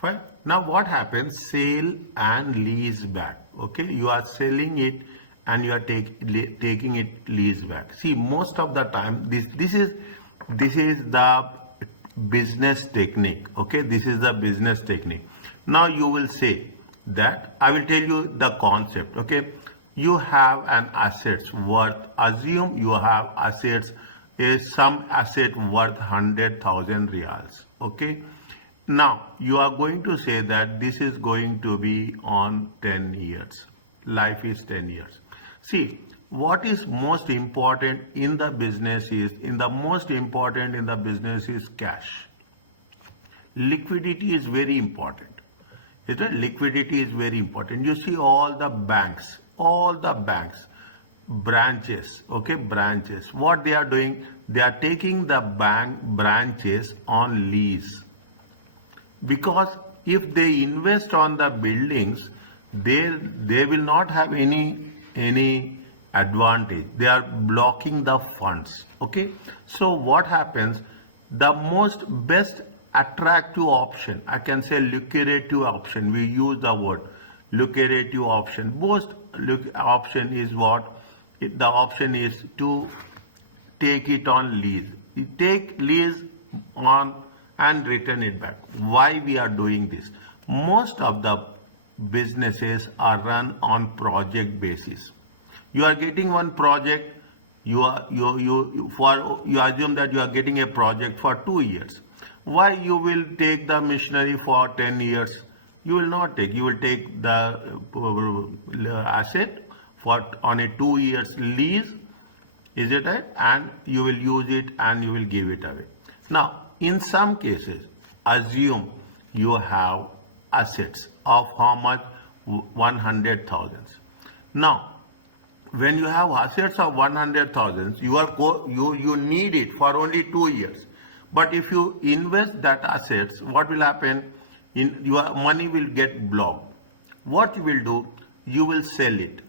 Fine. Now what happens? Sale and lease back. Okay, you are selling it and you are taking it lease back. See, most of the time this is the business technique. Okay, this is the business technique. Now you will say that I will tell you the concept. Okay, you have an assets worth. Assume you have assets is some asset worth 100,000 reals. Okay. Now, you are going to say that this is going to be on 10 years. Life is 10 years. See, what is most important in the business is, cash. Liquidity is very important. Liquidity is very important. You see all the banks, branches, okay, branches. What they are doing, they are taking the bank branches on lease. Because if they invest on the buildings, they will not have any advantage. They are blocking the funds. Okay. So what happens? The most best attractive option, I can say lucrative option. We use the word lucrative option. Most option is what? The option is to take it on lease. You take lease on and return it back. Why we are doing this? Most of the businesses are run on project basis. You are getting one project, you assume that you are getting a project for 2 years. Why you will take the machinery for 10 years? You will not take. You will take the asset on a 2 years lease, is it right? And you will use it and you will give it away. Now, in some cases, assume you have assets of how much? 100,000. Now, when you have assets of 100,000, you need it for only 2 years. But if you invest that assets, what will happen? Your money will get blocked. What you will do? You will sell it.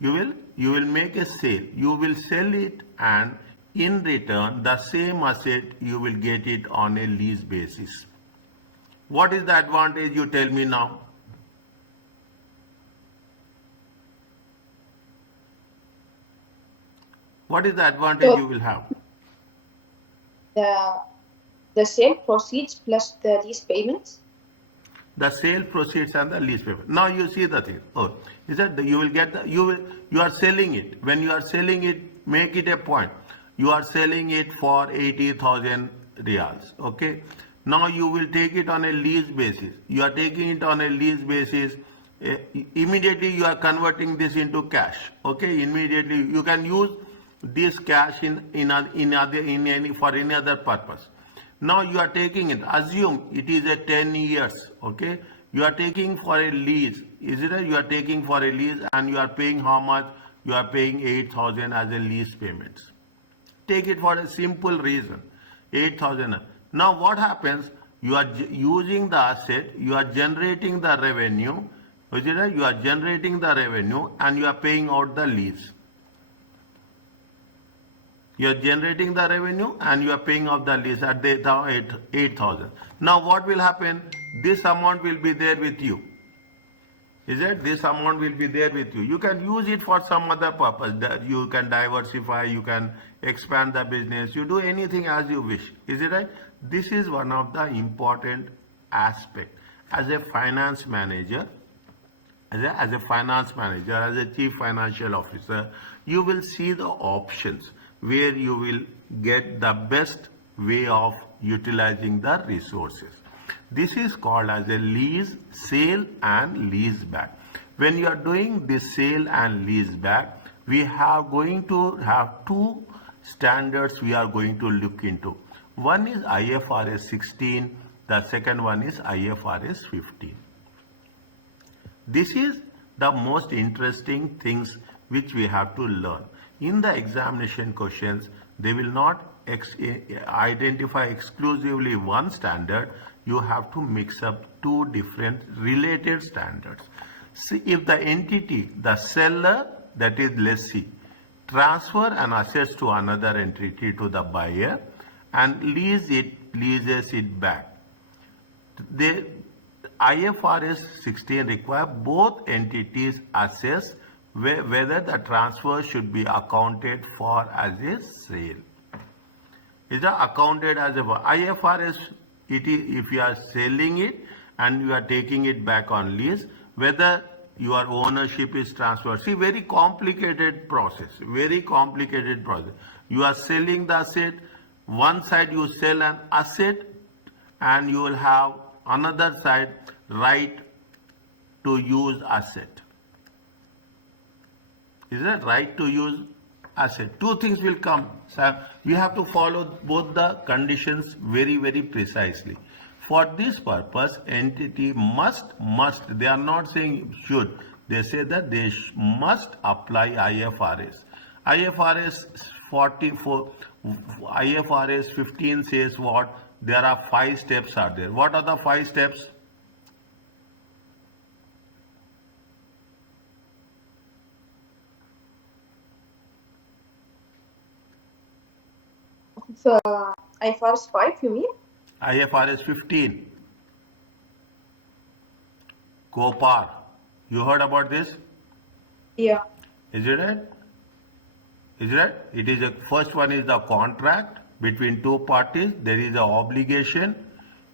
You will make a sale. You will sell it, and in return, the same asset, you will get it on a lease basis. What is the advantage? You tell me now. What is the advantage you will have? The sale proceeds plus the lease payments. The sale proceeds and the lease payment. Now you see the thing. Oh, is that you will get you are selling it. When you are selling it, make it a point. You are selling it for 80,000 reals. Okay. Now you will take it on a lease basis. You are taking it on a lease basis. Immediately you are converting this into cash. Okay. Immediately you can use this cash for any other purpose. Now you are taking it. Assume it is a 10 years. Okay. You are taking for a lease. Is it? You are taking for a lease and you are paying how much? You are paying 8,000 as a lease payments. Take it for a simple reason, 8,000. Now what happens? You are using the asset, you are generating the revenue, you are generating the revenue and you are paying out the lease. You are generating the revenue and you are paying off the lease at the 8,000. Now what will happen? This amount will be there with you. Is it? This amount will be there with you. You can use it for some other purpose. You can diversify, you can expand the business, you do anything as you wish. Is it right? This is one of the important aspects. As a finance manager, as a chief financial officer, you will see the options where you will get the best way of utilizing the resources. This is called as a lease, sale and lease back. When you are doing this sale and lease back, we are going to have two standards we are going to look into. One is IFRS 16, the second one is IFRS 15. This is the most interesting things which we have to learn. In the examination questions, they will not identify exclusively one standard. You have to mix up two different related standards. See, if the entity, the seller, that is lessee, transfer an assets to another entity, to the buyer, and leases it back, IFRS 16 require both entities assess whether the transfer should be accounted for as a sale. Is it accounted as a IFRS? It is if you are selling it and you are taking it back on lease, whether your ownership is transferred. See, very complicated process. Very complicated process. You are selling the asset. One side you sell an asset, and you will have another side right to use asset. Is it right to use asset? Two things will come. So we have to follow both the conditions very, very precisely. For this purpose, entity must, they are not saying should, they say that they must apply IFRS. IFRS 15 says what? There are 5 steps are there. What are the 5 steps? IFRS 5, you mean? IFRS 15. COPAR. You heard about this? Yeah. Is it right? Is it right? It is first one is the contract between two parties. There is an obligation.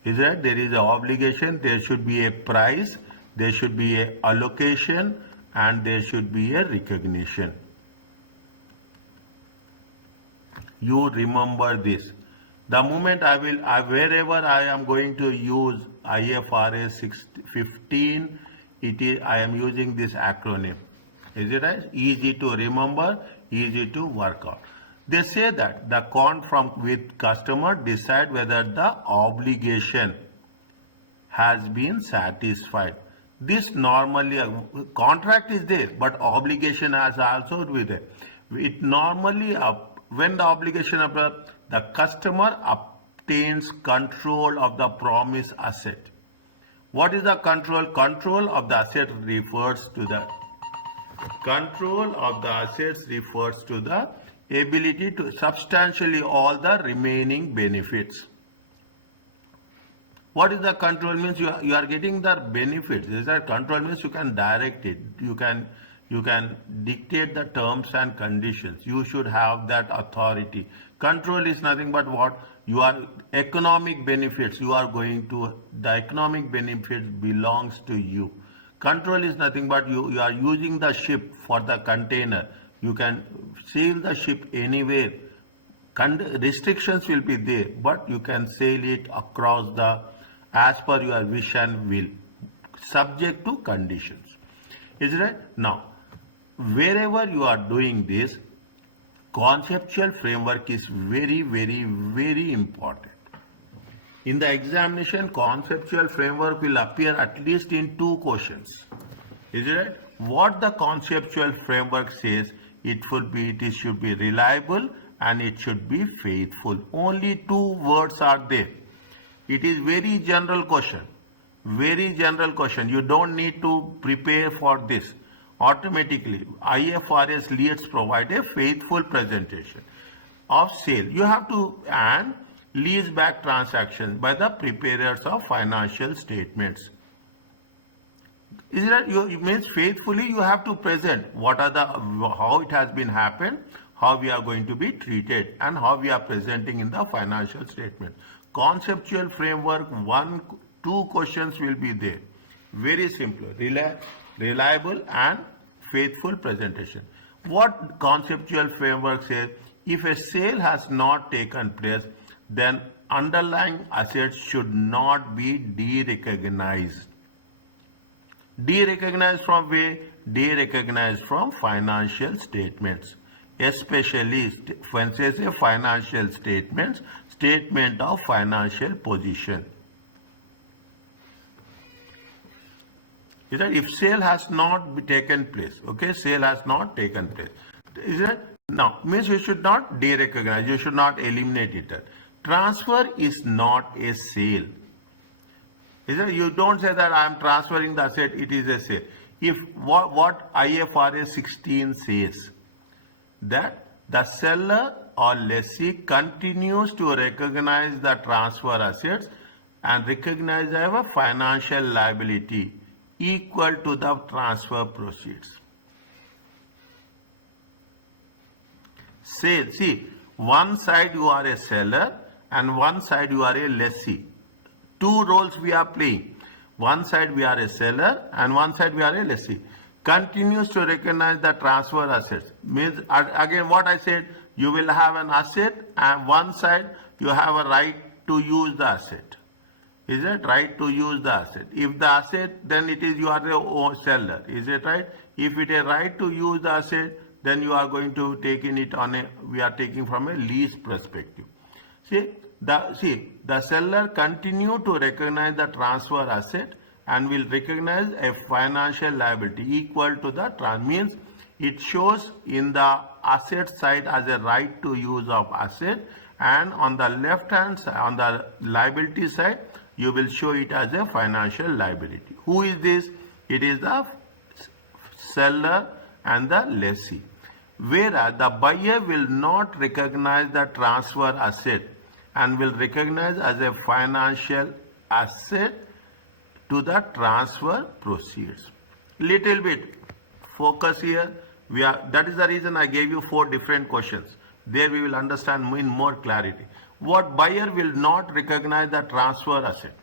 Is it right? There is an obligation. There should be a price. There should be a allocation, and there should be a recognition. You remember this. The moment wherever I am going to use IFRS 15, I am using this acronym. Is it right? Easy to remember, easy to work out. They say that the with customer decide whether the obligation has been satisfied. This normally, contract is there, but obligation has also be there. It normally, when the obligation applies, the customer obtains control of the promised asset. What is the control? Control of the asset refers to the ability to substantially all the remaining benefits. What is the control? Means you are getting the benefits. Is that control means you can direct it. You can dictate the terms and conditions. You should have that authority. Control is nothing but what? Economic benefits. The economic benefits belongs to you. Control is nothing but you are using the ship for the container. You can sail the ship anywhere. Restrictions will be there, but you can sail it across as per your wish and will, subject to conditions. Is it right? Now, wherever you are doing this, conceptual framework is very, very, very important. In the examination, conceptual framework will appear at least in 2 questions. Is it right? What the conceptual framework says, it should be reliable and it should be faithful. Only 2 words are there. It is very general question. Very general question. You don't need to prepare for this. Automatically, IFRS leads provide a faithful presentation of sale. You have to and lease back transactions by the preparers of financial statements. Is that it means faithfully you have to present how it has been happened, how we are going to be treated, and how we are presenting in the financial statement. Conceptual framework 2 questions will be there. Very simple, reliable and faithful presentation. What conceptual framework says? If a sale has not taken place, then underlying assets should not be derecognized. Derecognized from where? Derecognized from financial statements. Especially when says a financial statements, statement of financial position. Is that if sale has not taken place, okay, sale has not taken place. Is that now means you should not derecognize, you should not eliminate it. Transfer is not a sale. Is that you don't say that I am transferring the asset, it is a sale. If what IFRS 16 says, that the seller or lessee continues to recognize the transfer assets and recognized as a financial liability equal to the transfer proceeds. See, one side you are a seller and one side you are a lessee. Two roles we are playing. One side we are a seller and one side we are a lessee. Continues to recognize the transfer assets. Means again what I said, you will have an asset and one side you have a right to use the asset. Is it right to use the asset? If the asset, then it is you are the seller. Is it right? If it is right to use the asset, then you are going to take in it on a, we are taking from a lease perspective. The seller continue to recognize the transfer asset and will recognize a financial liability equal to the means it shows in the asset side as a right to use of asset, and on the left hand side, on the liability side, you will show it as a financial liability. Who is this? It is the seller and the lessee. Whereas the buyer will not recognize the transfer asset and will recognize as a financial asset to the transfer proceeds. Little bit focus here. That is the reason I gave you 4 different questions. There we will understand in more clarity. What buyer will not recognize the transfer asset?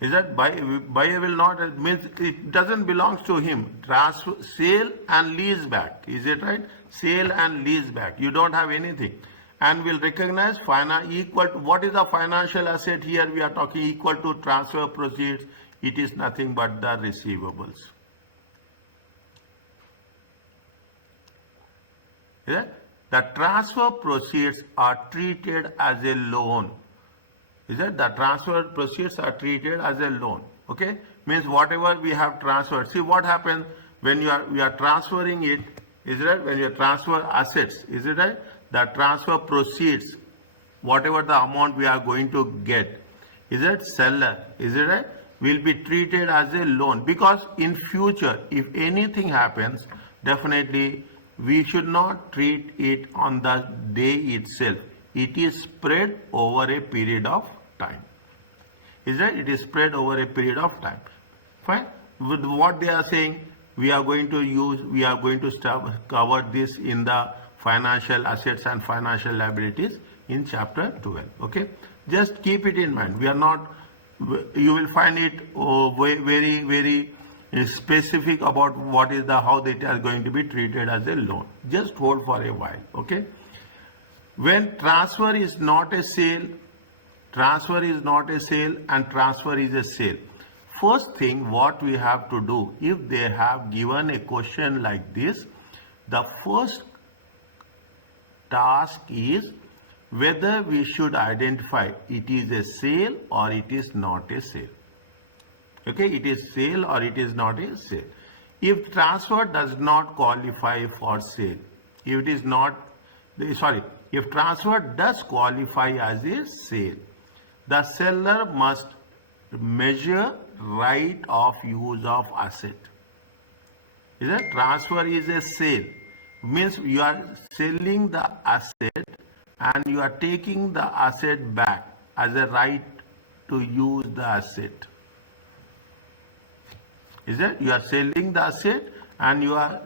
Is that buyer will not, means it doesn't belong to him. Transfer, sale and lease back. Is it right? Sale and lease back. You don't have anything. And will recognize equal to, what is the financial asset here? We are talking equal to transfer proceeds. It is nothing but the receivables. Yeah? The transfer proceeds are treated as a loan. Is it? The transfer proceeds are treated as a loan. Okay? Means whatever we have transferred. See what happens when we are transferring it. Is it right? When you transfer assets. Is it right? The transfer proceeds, whatever the amount we are going to get. Is it seller? Is it right? Will be treated as a loan, because in future if anything happens, definitely we should not treat it on the day itself. It is spread over a period of time. Is that? It is spread over a period of time. Fine. With what they are saying, we are going to cover this in the financial assets and financial liabilities in chapter 12. Okay. Just keep it in mind. We are not, you will find it very, very specific about what is how they are going to be treated as a loan. Just hold for a while. Okay. When transfer is not a sale, transfer is not a sale and transfer is a sale. First thing what we have to do, if they have given a question like this, the first task is whether we should identify it is a sale or it is not a sale. Okay, it is sale or it is not a sale. If transfer does not qualify for sale, if it is not, if transfer does qualify as a sale, the seller must measure right of use of asset. Is that? Transfer is a sale. Means you are selling the asset and you are taking the asset back as a right to use the asset. Is that? You are selling the asset and you are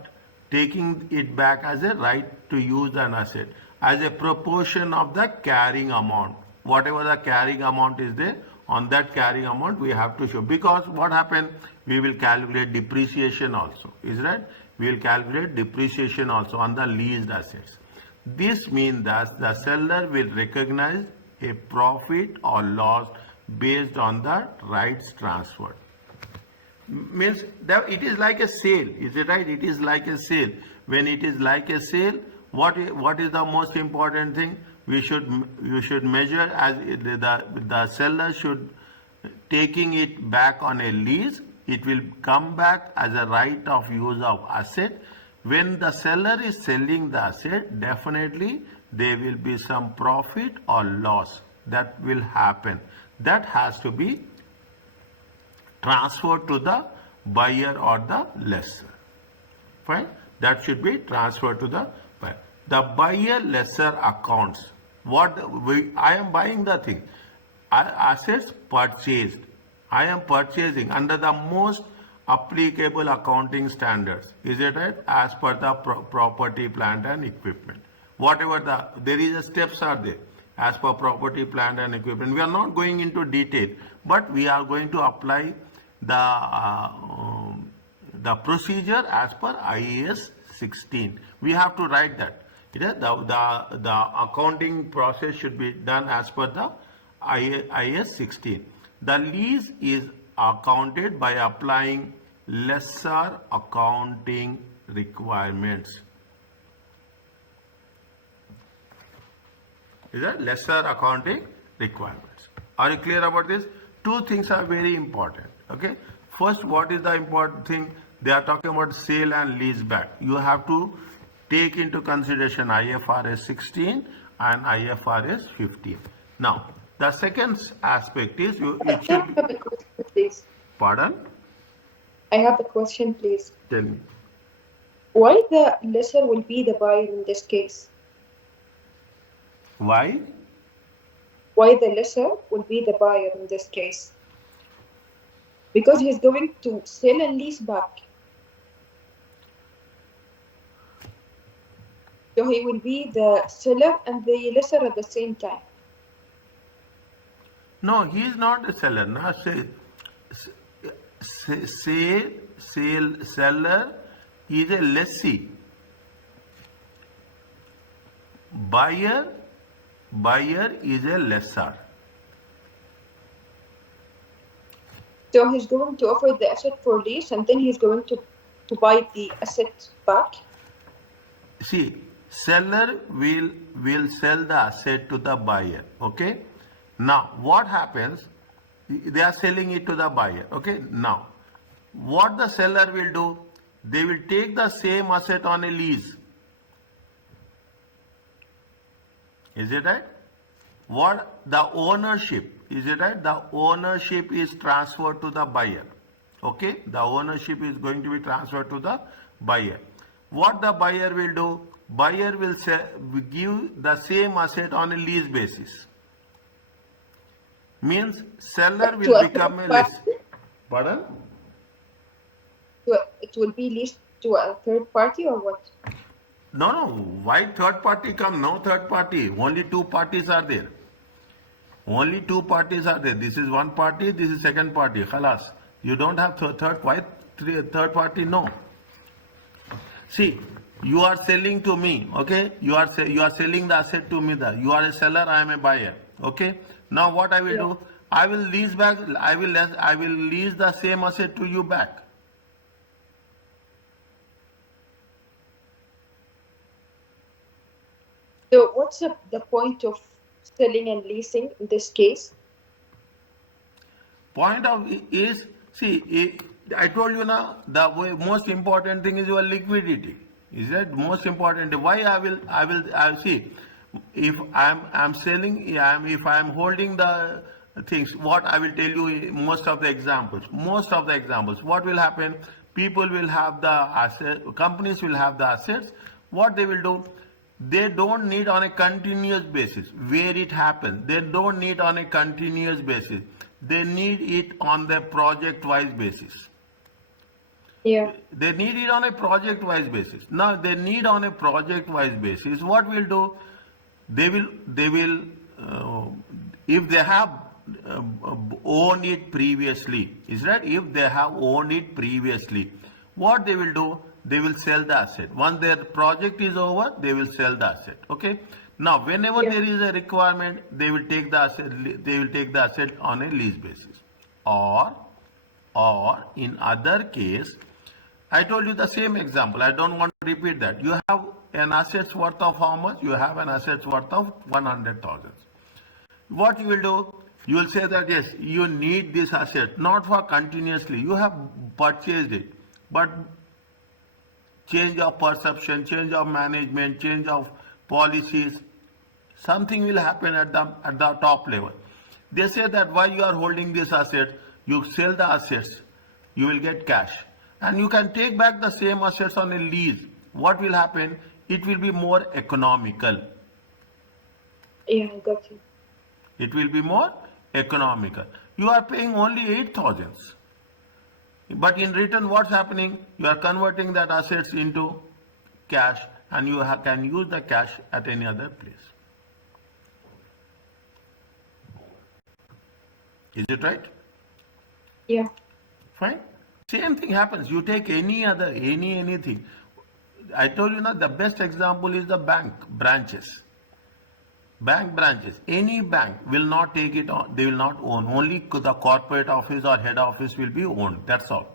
taking it back as a right to use an asset as a proportion of the carrying amount. Whatever the carrying amount is there, on that carrying amount we have to show. Because what happened, we will calculate depreciation also. Is right? We will calculate depreciation also on the leased assets. This means that the seller will recognize a profit or loss based on the rights transferred. Means that it is like a sale. Is it right? It is like a sale. When it is like a sale, what is the most important thing? You should measure as the seller should taking it back on a lease. It will come back as a right of use of asset. When the seller is selling the asset, definitely there will be some profit or loss that will happen. That has to be transferred to the buyer or the lessor. Fine? That should be transferred to the buyer. The buyer lessor accounts. I am buying the thing. assets purchased. I am purchasing under the most applicable accounting standards. Is it right? As per the property, plant and equipment. Whatever there is a steps are there as per property, plant and equipment. We are not going into detail, but we are going to apply the procedure as per IAS 16. We have to write that. The accounting process should be done as per the IAS 16. The lease is accounted by applying lesser accounting requirements. Is that lesser accounting requirements? Are you clear about this? Two things are very important. Okay. First, what is the important thing? They are talking about sale and lease back. You have to take into consideration IFRS 16 and IFRS 15. Now, the second aspect is it should. I have a question, please. Pardon? I have a question, please. Tell me. Why the lessor will be the buyer in this case? Why? Why the lessor will be the buyer in this case? Because he's going to sell and lease back. So he will be the seller and the lessor at the same time. No, he is not a seller. No, seller is a lessee. Buyer is a lessor. So he's going to offer the asset for lease and then he's going to buy the asset back. See, seller will sell the asset to the buyer. Okay. Now, what happens? They are selling it to the buyer. Okay. Now, what the seller will do? They will take the same asset on a lease. Is it right? What the ownership? Is it right? The ownership is transferred to the buyer. Okay. The ownership is going to be transferred to the buyer. What the buyer will do? Buyer will give the same asset on a lease basis. Means seller will become a lessee. Pardon? It will be leased to a third party or what? No. Why third party come? No third party. Only two parties are there. Only two parties are there. This is one party. This is second party. Khalas. You don't have third. Why third party? No. See, you are selling to me. Okay. You are selling the asset to me. You are a seller. I am a buyer. Okay. Now what I will do? I will lease back. I will lease the same asset to you back. So what's the point of selling and leasing in this case? Point of is, see, I told you now, the most important thing is your liquidity. Is that most important? Why I will see, if I'm selling, if I'm holding the things, what I will tell you, most of the examples, what will happen? People will have the asset, companies will have the assets. What they will do? They don't need on a continuous basis. Where it happens, they don't need on a continuous basis. They need it on the project-wise basis. Yeah. They need it on a project-wise basis. Now they need on a project-wise basis. What will do? They will. If they have owned it previously, is right? If they have owned it previously, what they will do? They will sell the asset. Once their project is over, they will sell the asset. Okay. Now, whenever there is a requirement, they will take the asset. They will take the asset on a lease basis, or in other case, I told you the same example. I don't want to repeat that. You have an assets worth of how much? You have an assets worth of 100,000. What you will do? You will say that yes, you need this asset not for continuously. You have purchased it, but change of perception, change of management, change of policies, something will happen at the top level. They say that why you are holding this asset, you sell the assets, you will get cash, and you can take back the same assets on a lease. What will happen? It will be more economical. Yeah, I got you. It will be more economical. You are paying only 8,000. But in return, what's happening? You are converting that assets into cash, and you can use the cash at any other place. Is it right? Yeah. Fine. Same thing happens. You take anything. I told you now, the best example is the bank branches. Bank branches. Any bank will not take it on. They will not own. Only the corporate office or head office will be owned. That's all.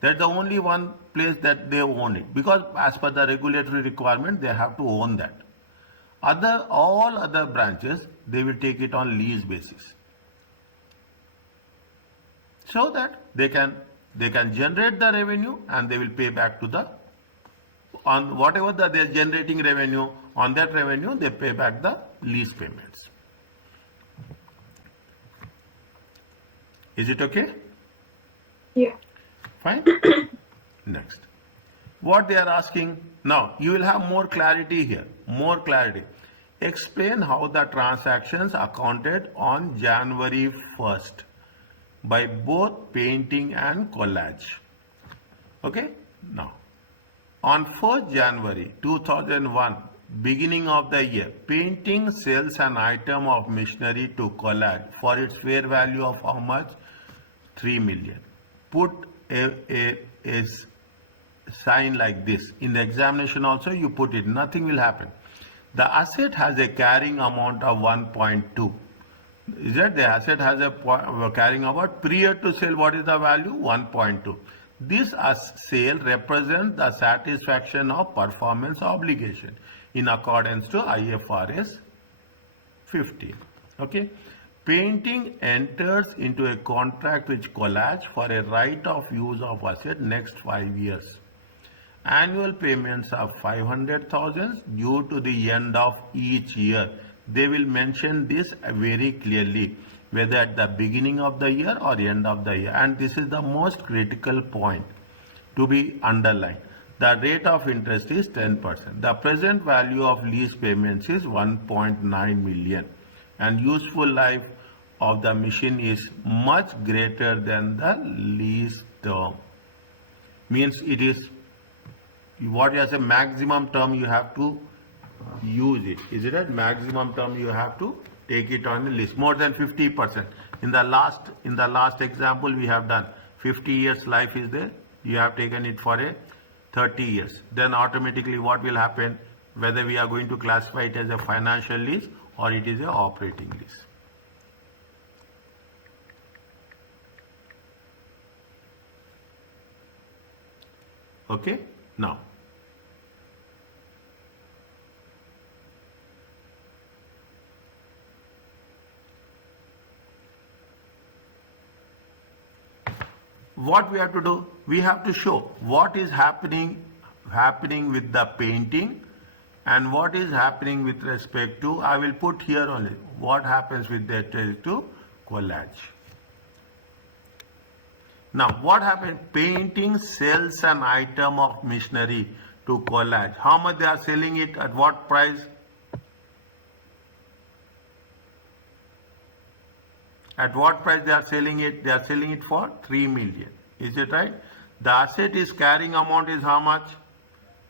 That's the only one place that they own it, because as per the regulatory requirement, they have to own that. All other branches, they will take it on lease basis, so that they can generate the revenue, and they will pay back to the, on whatever they are generating revenue, on that revenue they pay back the lease payments. Is it okay? Yeah. Fine. Next, what they are asking now, you will have more clarity here. More clarity. Explain how the transactions accounted on January 1st by both painting and collage. Okay. Now, on 1st January 2001, beginning of the year, painting sells an item of machinery to collage for its fair value of how much? 3 million. Put a sign like this. In the examination also you put it, nothing will happen. The asset has a carrying amount of 1.2. Is that the asset has a carrying amount? Prior to sale, what is the value? 1.2. This sale represents the satisfaction of performance obligation in accordance to IFRS 15. Okay. Painting enters into a contract with collage for a right of use of asset next 5 years. Annual payments are 500,000 due to the end of each year. They will mention this very clearly, whether at the beginning of the year or end of the year. And this is the most critical point to be underlined. The rate of interest is 10%. The present value of lease payments is 1.9 million. And useful life of the machine is much greater than the lease term. Means it is what is a maximum term you have to use it. Is it a maximum term you have to take it on the list? More than 50%. In the last example we have done 50 years life is there. You have taken it for a 30 years. Then automatically what will happen? Whether we are going to classify it as a financial lease or it is a operating lease. Okay. Now, what we have to do? We have to show what is happening with the painting and what is happening with respect to, I will put here only, what happens with respect to collage. Now, what happened? Painting sells an item of machinery to collage. How much they are selling it? At what price? At what price they are selling it? They are selling it for 3 million. Is it right? The asset is carrying amount is how much?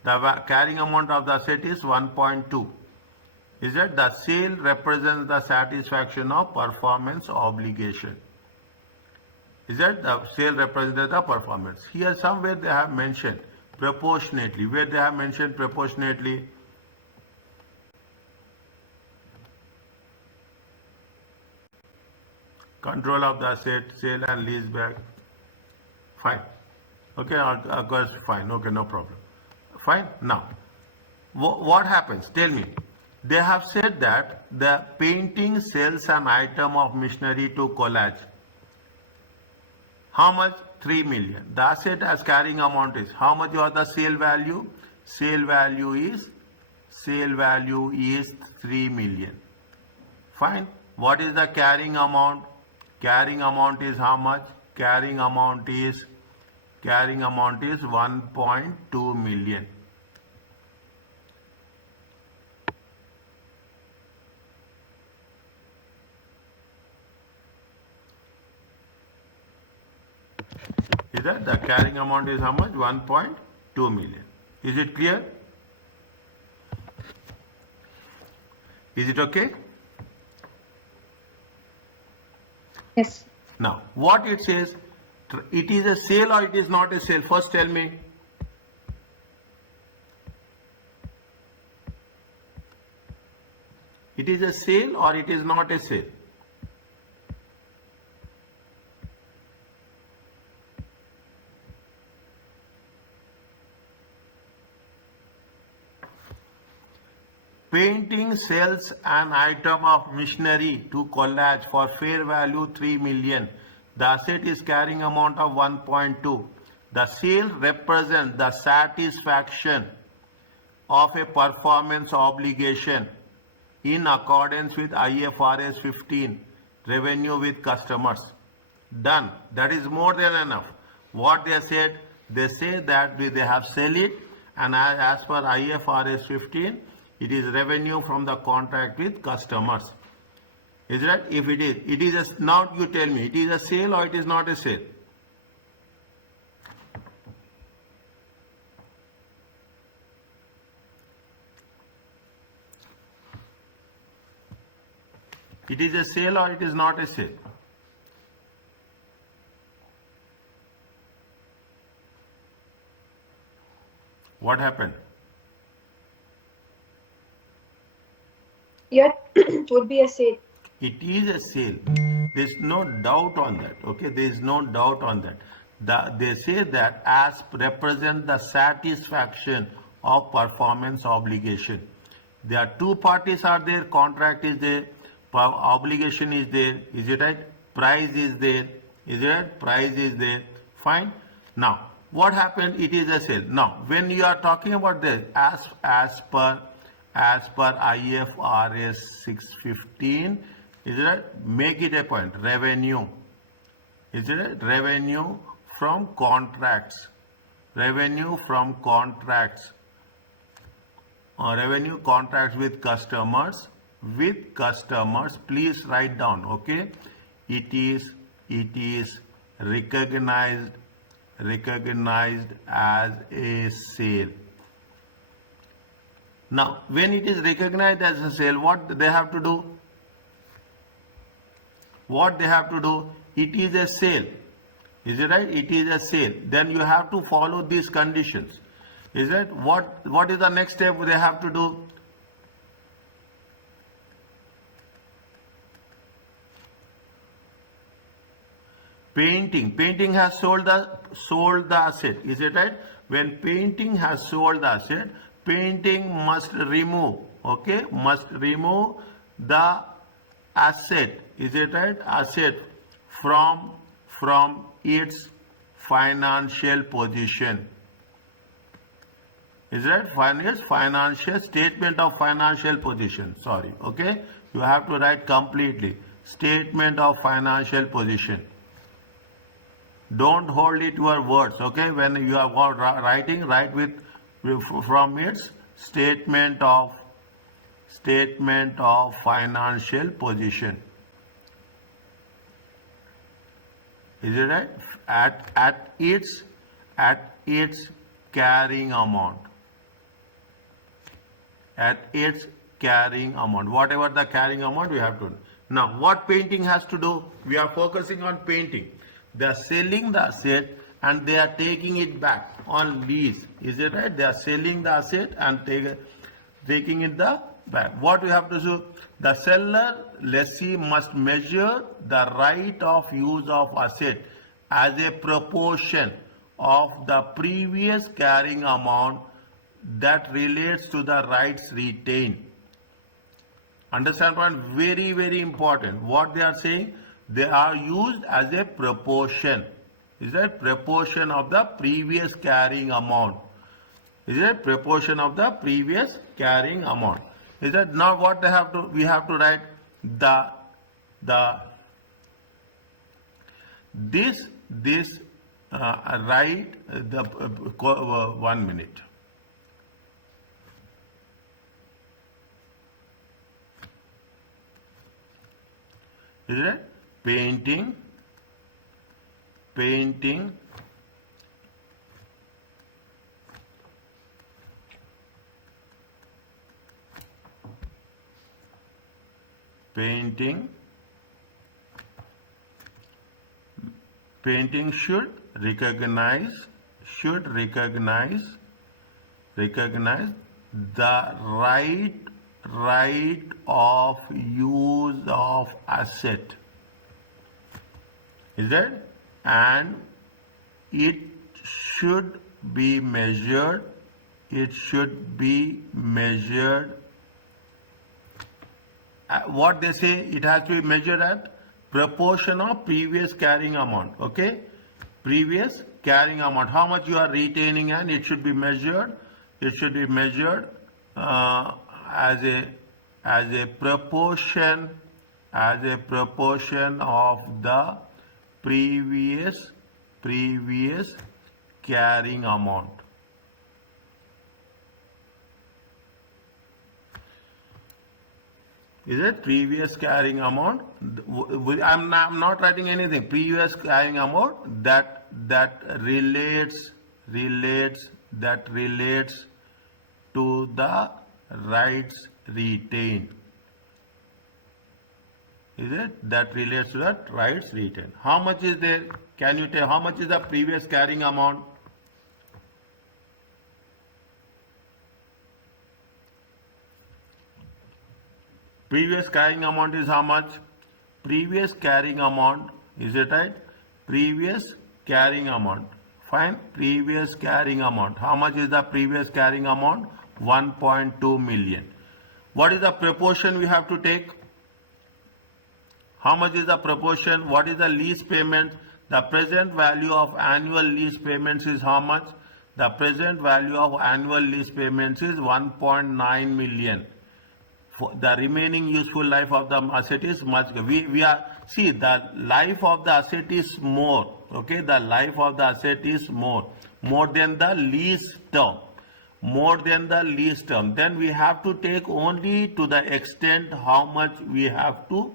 The carrying amount of the asset is 1.2. Is that the sale represents the satisfaction of performance obligation? Is that the sale represents the performance? Here somewhere they have mentioned proportionately. Where they have mentioned proportionately? Control of the asset, sale and lease back. Fine. Okay, of course, fine. Okay, no problem. Fine. Now, what happens? Tell me. They have said that the painting sells an item of machinery to collage. How much? 3 million. The asset as carrying amount is how much? Was the sale value? Sale value is 3 million. Fine. What is the carrying amount? Carrying amount is how much? Carrying amount is 1.2 million. Is that the carrying amount is how much? 1.2 million. Is it clear? Is it okay? Yes. Now, what it says, it is a sale or it is not a sale? First tell me. It is a sale or it is not a sale? Painting sells an item of machinery to collage for fair value 3 million. The asset is carrying amount of 1.2. The sale represents the satisfaction of a performance obligation in accordance with IFRS 15, revenue with customers. Done. That is more than enough. What they said, they say that they have sell it, and as per IFRS 15, it is revenue from the contract with customers. Is that? If it is a, now you tell me, it is a sale or it is not a sale? It is a sale or it is not a sale? What happened? Yeah, it would be a sale. It is a sale. There is no doubt on that. Okay, there is no doubt on that. They say that as represent the satisfaction of performance obligation. There are two parties are there. Contract is there. Obligation is there. Is it right? Price is there. Is it right? Price is there. Fine. Now, what happened? It is a sale. Now, when you are talking about this, as per IFRS 615, is it right? Make it a point. Revenue. Is it right? Revenue from contracts. Revenue from contracts. Revenue contracts with customers. With customers, please write down. Okay, it is recognized as a sale. Now, when it is recognized as a sale, what they have to do? What they have to do? It is a sale. Is it right? It is a sale. Then you have to follow these conditions. Is it? What is the next step they have to do? Painting has sold the asset. Is it right? When painting has sold the asset, painting must remove. Okay, must remove the asset. Is it right? Asset from its financial position. Is that financial statement of financial position? Sorry. Okay, you have to write completely statement of financial position. Don't hold it your words. Okay, when you are writing, write with from its statement of financial position. Is it right? At its carrying amount. At its carrying amount. Whatever the carrying amount, we have to do. Now, what painting has to do? We are focusing on painting. They are selling the asset and they are taking it back on lease. Is it right? They are selling the asset and taking it back. What we have to do? The seller, lessee must measure the right of use of asset as a proportion of the previous carrying amount that relates to the rights retained. Understand point? Very, very important. What they are saying? They are used as a proportion. Is that proportion of the previous carrying amount? Is it proportion of the previous carrying amount? Is that now what they have to? We have to write this write the 1 minute. Is it painting painting should recognize the right of use of asset, is that, and it should be measured what they say, it has to be measured at proportion of previous carrying amount. Okay, previous carrying amount, how much you are retaining, and it should be measured as a proportion of the previous carrying amount. Is it previous carrying amount? I'm not writing anything. Previous carrying amount that relates to the rights retained. Is it? That relates to the rights retained. How much is there? Can you tell how much is the previous carrying amount? Previous carrying amount is how much? Previous carrying amount, is it right? Previous carrying amount. Fine. Previous carrying amount. How much is the previous carrying amount? 1.2 million. What is the proportion we have to take? How much is the proportion? What is the lease payment? The present value of annual lease payments is how much? The present value of annual lease payments is 1.9 million. For the remaining useful life of the asset is much. We are, see, the life of the asset is more. Okay, the life of the asset is more than the lease term. Then we have to take only to the extent how much we have to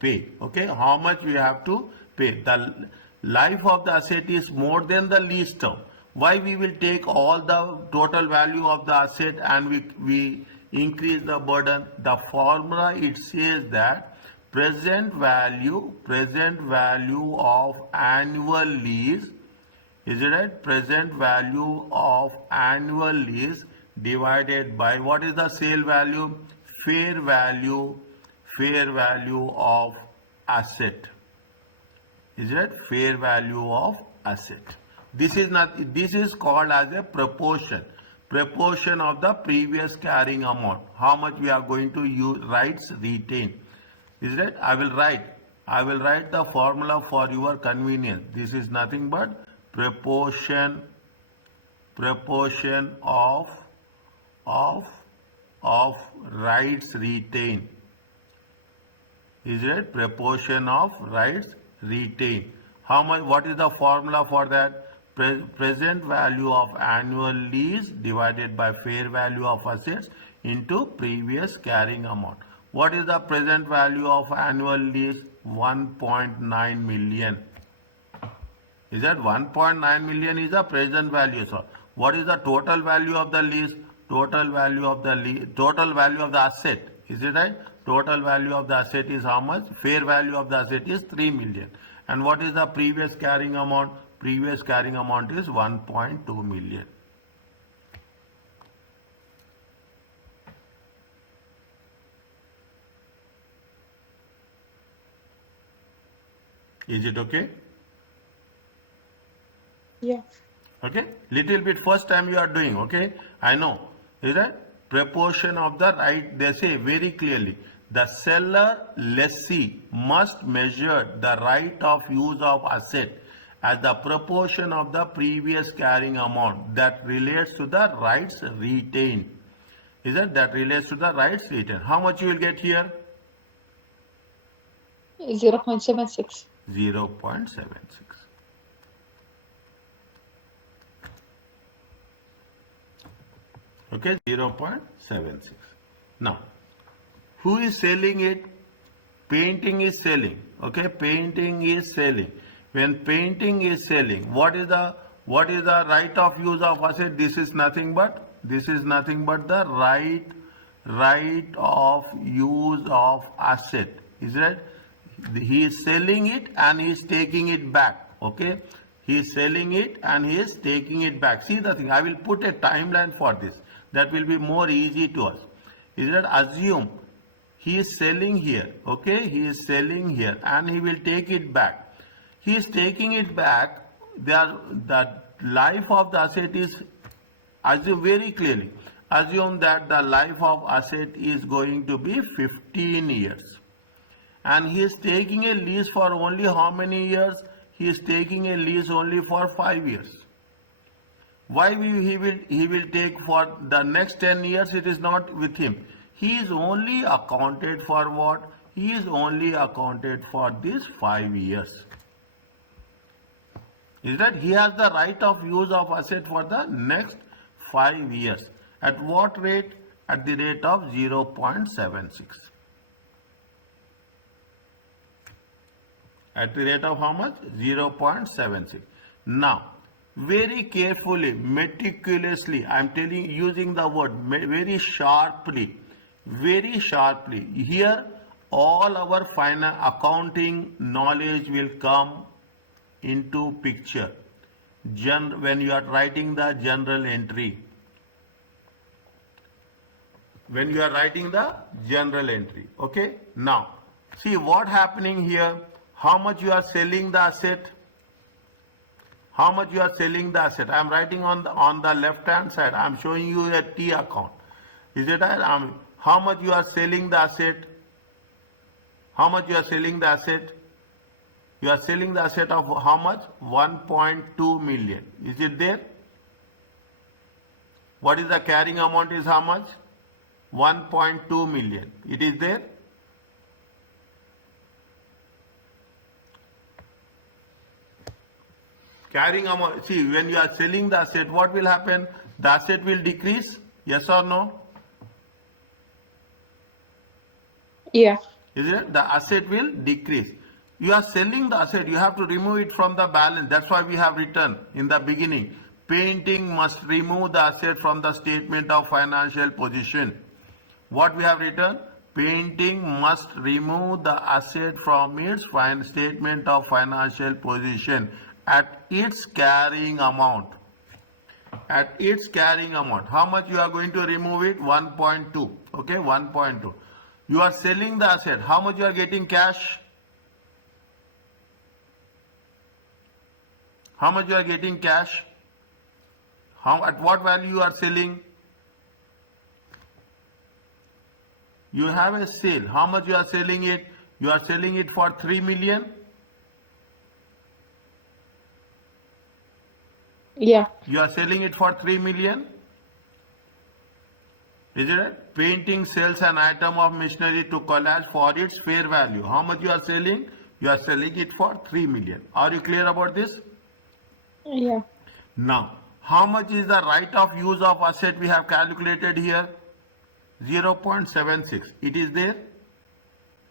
pay. Okay, how much we have to pay. The life of the asset is more than the lease term. Why we will take all the total value of the asset and we increase the burden? The formula, it says that present value of annual lease, is it right? Present value of annual lease divided by what is the sale value? Fair value of asset. Is it? Fair value of asset. This is called as a proportion of the previous carrying amount. How much we are going to use rights retained. Is that? I will write the formula for your convenience. This is nothing but proportion of rights retained. Is it? Proportion of rights retained. How much? What is the formula for that? Present value of annual lease divided by fair value of assets into previous carrying amount. What is the present value of annual lease? 1.9 million. Is that 1.9 million is the present value, sir? What is the total value of the lease? Total value of the asset. Is it right? Total value of the asset is how much? Fair value of the asset is 3 million. And what is the previous carrying amount? Previous carrying amount is 1.2 million. Is it okay? Yeah. Okay. Little bit first time you are doing. Okay. I know. Is that? Proportion of the right. They say very clearly. The seller lessee must measure the right of use of asset as the proportion of the previous carrying amount that relates to the rights retained. Is it? That relates to the rights retained. How much you will get here? 0.76. 0.76. Okay, 0.76. Now, who is selling it? Painting is selling. Okay, painting is selling. When painting is selling, what is the right of use of asset? This is nothing but the right of use of asset. Is that he is selling it and he is taking it back. Okay, he is selling it and he is taking it back. See the thing, I will put a timeline for this, that will be more easy to us. Is that assume he is selling here, okay, he is selling here and he will take it back. He is taking it back. The life of the asset is, assume very clearly, assume that the life of asset is going to be 15 years. And he is taking a lease for only how many years? He is taking a lease only for 5 years. Why he will take for the next 10 years? It is not with him. He is only accounted for what? He is only accounted for these 5 years. Is that he has the right of use of asset for the next 5 years. At what rate? At the rate of 0.76. At the rate of how much? 0.76. Now, very carefully, meticulously, I am telling, using the word very sharply, here all our final accounting knowledge will come into picture when you are writing the journal entry. When you are writing the journal entry, okay? Now, see what happening here. How much you are selling the asset? How much you are selling the asset? I am writing on the left hand side. I am showing you a T account. Is it right? How much you are selling the asset? How much you are selling the asset? You are selling the asset of how much? 1.2 million. Is it there? What is the carrying amount is how much? 1.2 million. It is there? Carrying amount, see, when you are selling the asset, what will happen? The asset will decrease, yes or no? Yeah. Is it? The asset will decrease. You are selling the asset, you have to remove it from the balance. That's why we have written in the beginning, painting must remove the asset from the statement of financial position. What we have written? Painting must remove the asset from its statement of financial position at its carrying amount. At its carrying amount. How much you are going to remove it? 1.2. Okay, 1.2. You are selling the asset. How much you are getting cash? How much you are getting cash? At what value you are selling? You have a sale. How much you are selling it? You are selling it for 3 million. Yeah. You are selling it for 3 million. Is it right? Painting sells an item of machinery to collage for its fair value. How much you are selling? You are selling it for 3 million. Are you clear about this? Yeah. Now, how much is the right of use of asset we have calculated here? 0.76. It is there?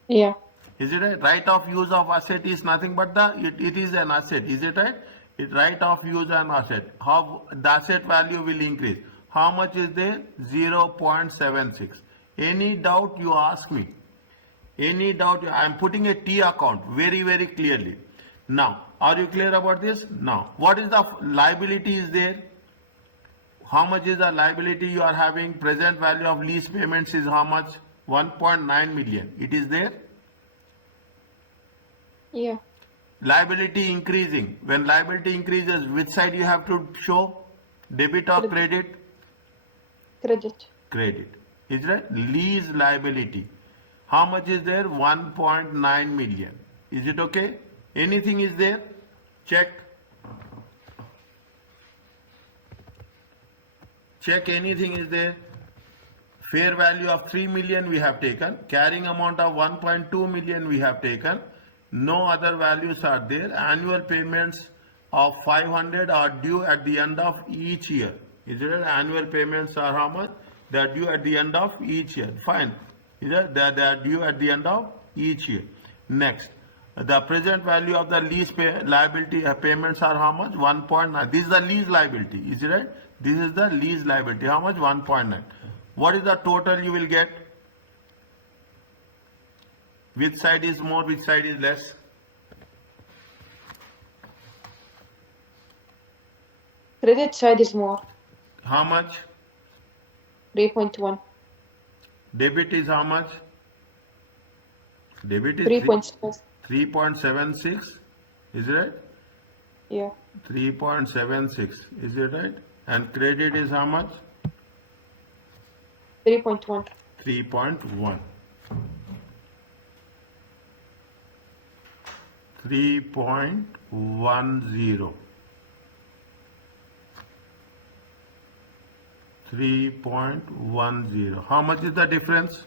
Yeah. Is it right? Right of use of asset is nothing but it is an asset. Is it right? It right of use an asset. How the asset value will increase? How much is there? 0.76. Any doubt you ask me? Any doubt? I am putting a T account very, very clearly. Now, are you clear about this? Now, what is the liability is there? How much is the liability you are having? Present value of lease payments is how much? 1.9 million. It is there? Yeah. Liability increasing. When liability increases, which side you have to show? Debit or credit? Credit. Credit. Is that lease liability? How much is there? 1.9 million. Is it okay? Anything is there? Check. Check anything is there. Fair value of 3 million we have taken. Carrying amount of 1.2 million we have taken. No other values are there. Annual payments of 500 are due at the end of each year. Is it? Annual payments are how much? They are due at the end of each year. Fine. Is it? They are due at the end of each year. Next. The present value of the lease liability payments are how much? 1.9. This is the lease liability. Is it right? This is the lease liability. How much? 1.9. What is the total you will get? Which side is more, which side is less? Credit side is more, How much? 3.1. Debit is how much? Debit is 3.6. 3.76. Is it right? Yeah. 3.76. Is it right? And credit is how much? 3.1. 3.1. 3.10. 3.10. How much is the difference?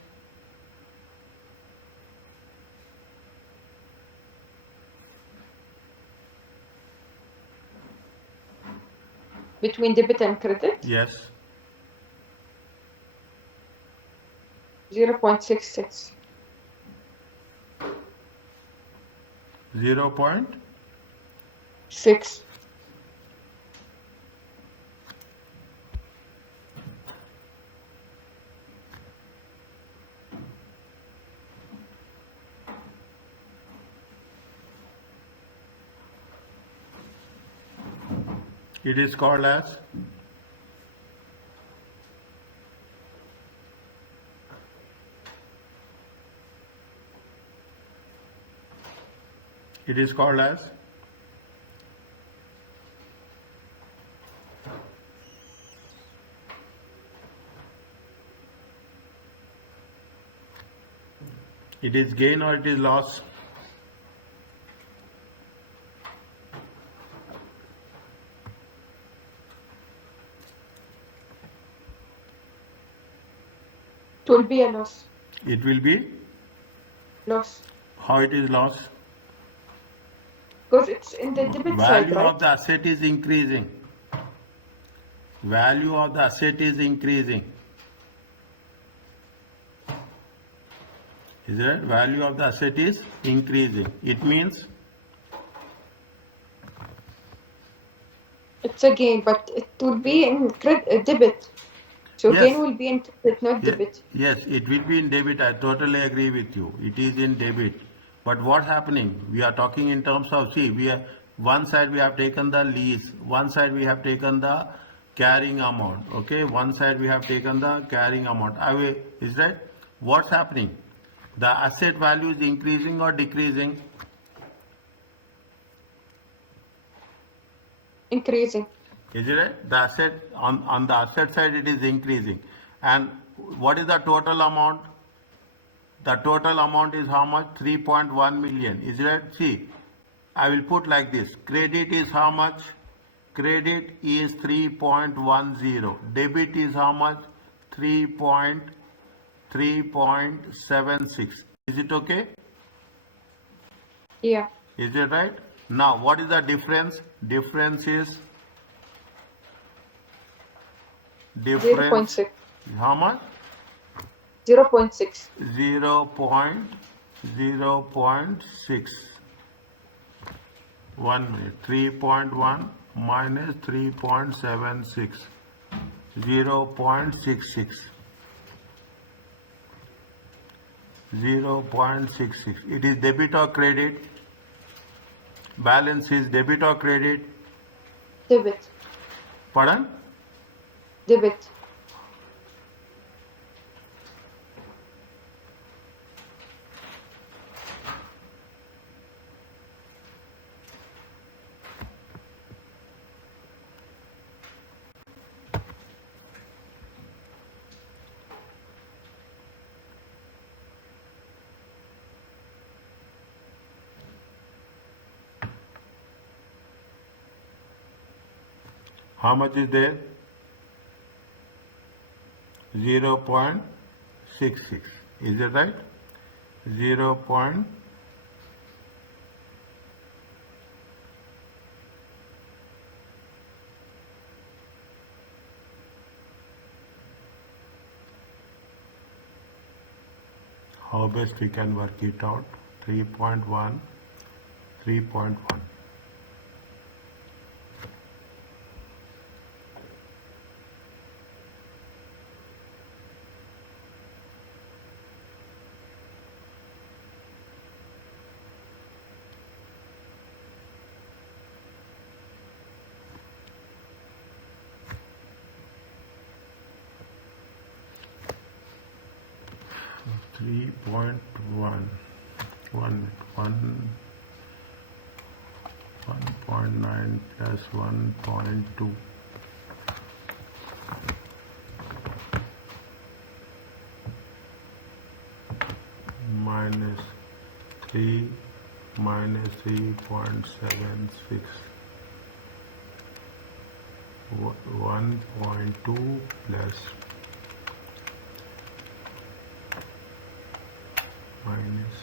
Between debit and credit, Yes. 0.66. 0.6. 6. It is called as it is called as it is gain or it is loss? It will be a loss. It will be Loss. how it is loss? Because it's in the debit side, Value right? of the asset is increasing. Value of the asset is increasing. Is it? Value of the asset is increasing. It means It's a gain, but it will be in debit. So Yes. gain will be in credit, not debit. Yes, it will be in debit. I totally agree with you. It is in debit. But what happening? We are talking in terms of, see, we are, one side we have taken the lease, one side we have taken the carrying amount. Okay, one side we have taken the carrying amount. Is that what's happening? The asset value is increasing or decreasing? Increasing. Is it right? The asset on the asset side it is increasing. And what is the total amount? The total amount is how much? 3.1 million. Is it right? See, I will put like this. Credit is how much? Credit is 3.10. Debit is how much? 3.76. Is it okay? Yeah. Is it right? Now, what is the difference? Difference is 0.6. how much? 0.6. 0.6. 1 minute. 3.1 minus 3.76. 0.66. 0.66. It is debit or credit? Balance is debit or credit? Debit. Pardon? Debit. How much is there? 0.66. Is it right? 0. How best we can work it out? 3.1, 3.1. 3.1 1.9 plus 1.2 minus 3 minus 3.76 1.2 plus minus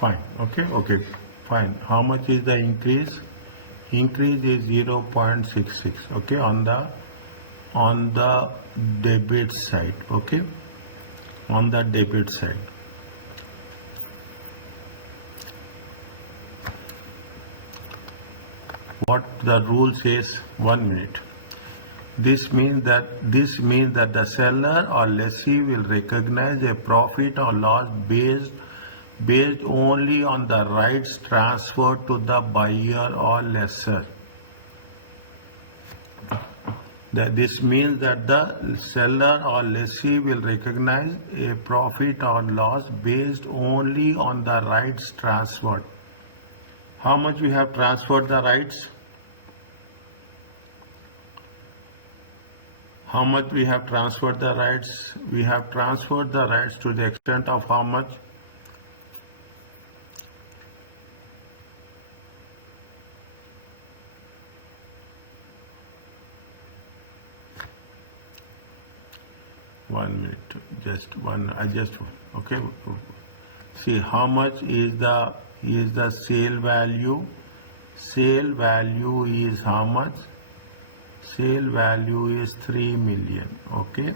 fine. Okay, fine. How much is the increase? Increase is 0.66. Okay, on the debit side. Okay, on the debit side. What the rule says, 1 minute. This means that the seller or lessee will recognize a profit or loss based only on the rights transferred to the buyer or lessor. This means that the seller or lessee will recognize a profit or loss based only on the rights transferred. How much we have transferred the rights? How much we have transferred the rights? We have transferred the rights to the extent of how much? One minute, okay. See how much is the sale value. Sale value is how much? Sale value is 3 million. Okay,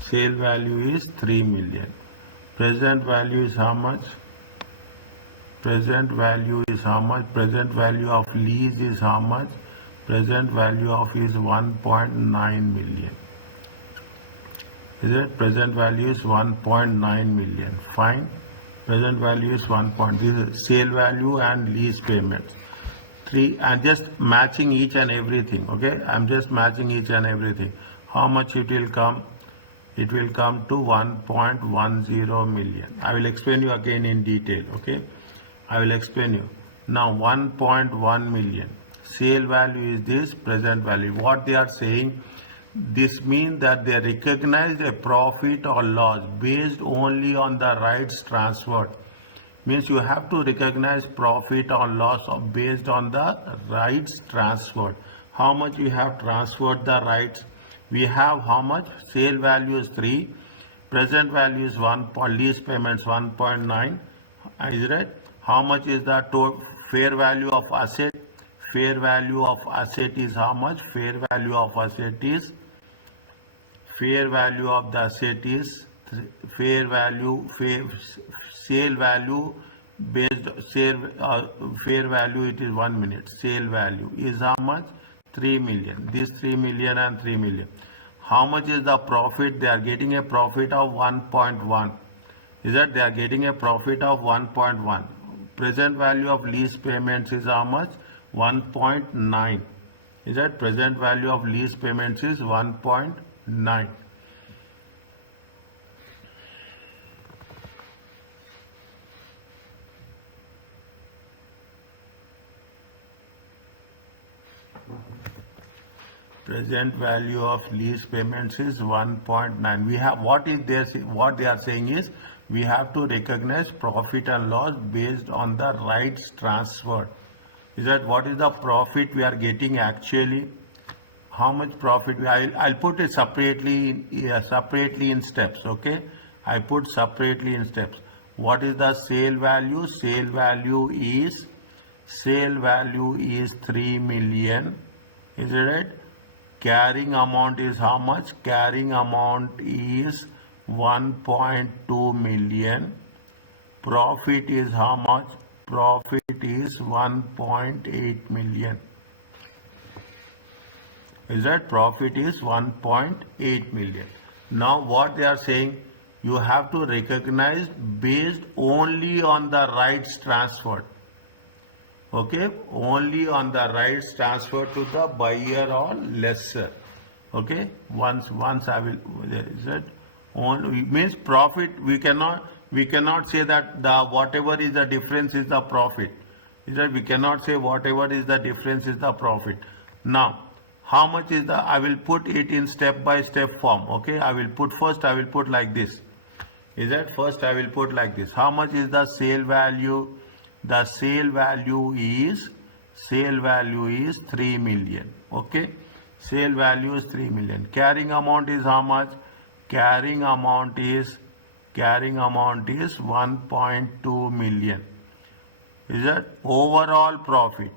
sale value is 3 million. Present value is how much? Present value is how much? Present value of lease is how much? Present value of is 1.9 million. Is it? Present value is 1.9 million. Fine. Present value is 1. This is sale value and lease payments. 3. I'm just matching each and everything. Okay. I'm just matching each and everything. How much it will come? It will come to 1.10 million. I will explain you again in detail. Okay. I will explain you. Now 1.1 million. Sale value is this. Present value. What they are saying? This means that they recognize a profit or loss based only on the rights transferred. Means you have to recognize profit or loss based on the rights transferred. How much we have transferred the rights? We have how much? Sale value is 3. Present value is 1. Lease payments 1.9. Is it? How much is the fair value of asset? Fair value of asset is how much? Fair value of asset is sale value based fair value, it is 1 minute. Sale value is how much? 3 million. This 3 million and 3 million. How much is the profit? They are getting a profit of 1.1. Is that they are getting a profit of 1.1. Present value of lease payments is how much? 1.9. Is that present value of lease payments is 1.9. Present value of lease payments is 1.9. We have what they are saying is we have to recognize profit and loss based on the rights transferred. Is that what is the profit we are getting actually? How much profit? I'll put it separately in steps. Okay, I put separately in steps. What is the sale value? Sale value is 3 million. Is it right? Carrying amount is how much? Carrying amount is 1.2 million. Profit is how much? Profit is 1.8 million. Is that profit is 1.8 million. Now what they are saying, you have to recognize based only on the rights transferred. Okay, only on the rights transferred to the buyer or lessor. Okay, once I will, is that only means profit? We cannot say that the whatever is the difference is the profit. Is that we cannot say whatever is the difference is the profit. Now, how much is the? I will put it in step by step form. Okay, I will put like this. Is that first I will put like this. How much is the sale value? The sale value is 3 million. Okay, sale value is 3 million. Carrying amount is how much? Carrying amount is 1.2 million. Is that overall profit?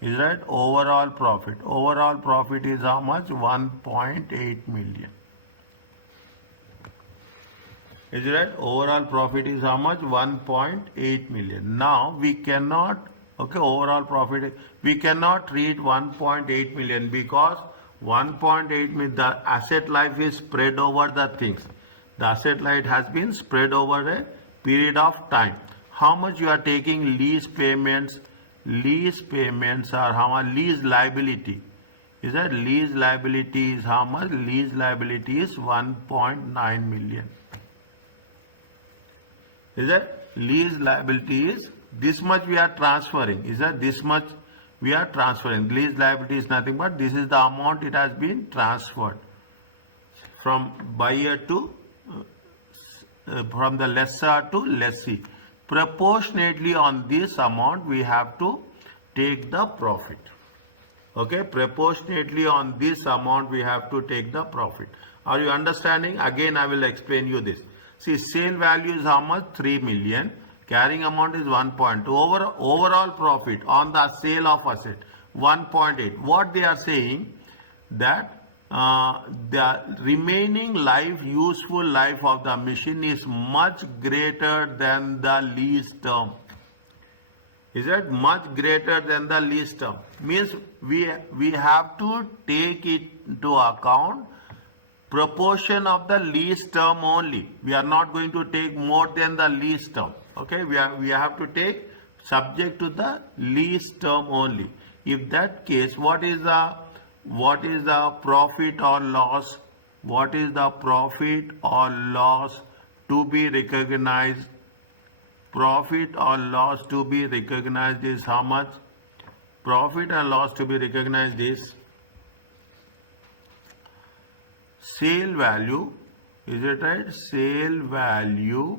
Is that overall profit? Overall profit is how much? 1.8 million. Is that overall profit is how much? 1.8 million. Now we cannot, okay, overall profit, we cannot treat 1.8 million because 1.8 million, the asset life is spread over the things. The asset life has been spread over a period of time. How much you are taking lease payments? Lease payments are how much? Lease liability. Is that lease liability is how much? Lease liability is 1.9 million. Is that lease liability is this much we are transferring. Is that this much we are transferring? Lease liability is nothing but this is the amount it has been transferred from buyer to from the lessor to lessee. Proportionately on this amount we have to take the profit. Okay, proportionately on this amount we have to take the profit. Are you understanding? Again I will explain you this. See, sale value is how much? 3 million. Carrying amount is 1.2. Overall profit on the sale of asset 1.8. What they are saying that the remaining life, useful life of the machine is much greater than the lease term. Is that much greater than the lease term? Means we have to take it into account proportion of the lease term only. We are not going to take more than the lease term. Okay, we have to take subject to the lease term only. If that case, what is the profit or loss? What is the profit or loss to be recognized? Profit or loss to be recognized is how much? Profit and loss to be recognized is sale value. Is it right? Sale value.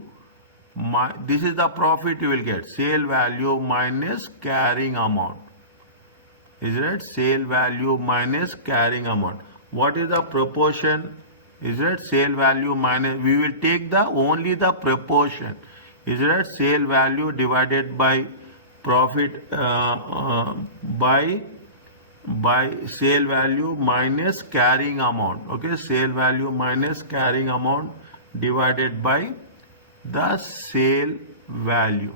This is the profit you will get. Sale value minus carrying amount. Is it? Sale value minus carrying amount. What is the proportion? Is it? Sale value minus. We will take the only the proportion. Is it? Sale value divided by profit by sale value minus carrying amount. Okay, sale value minus carrying amount divided by the sale value.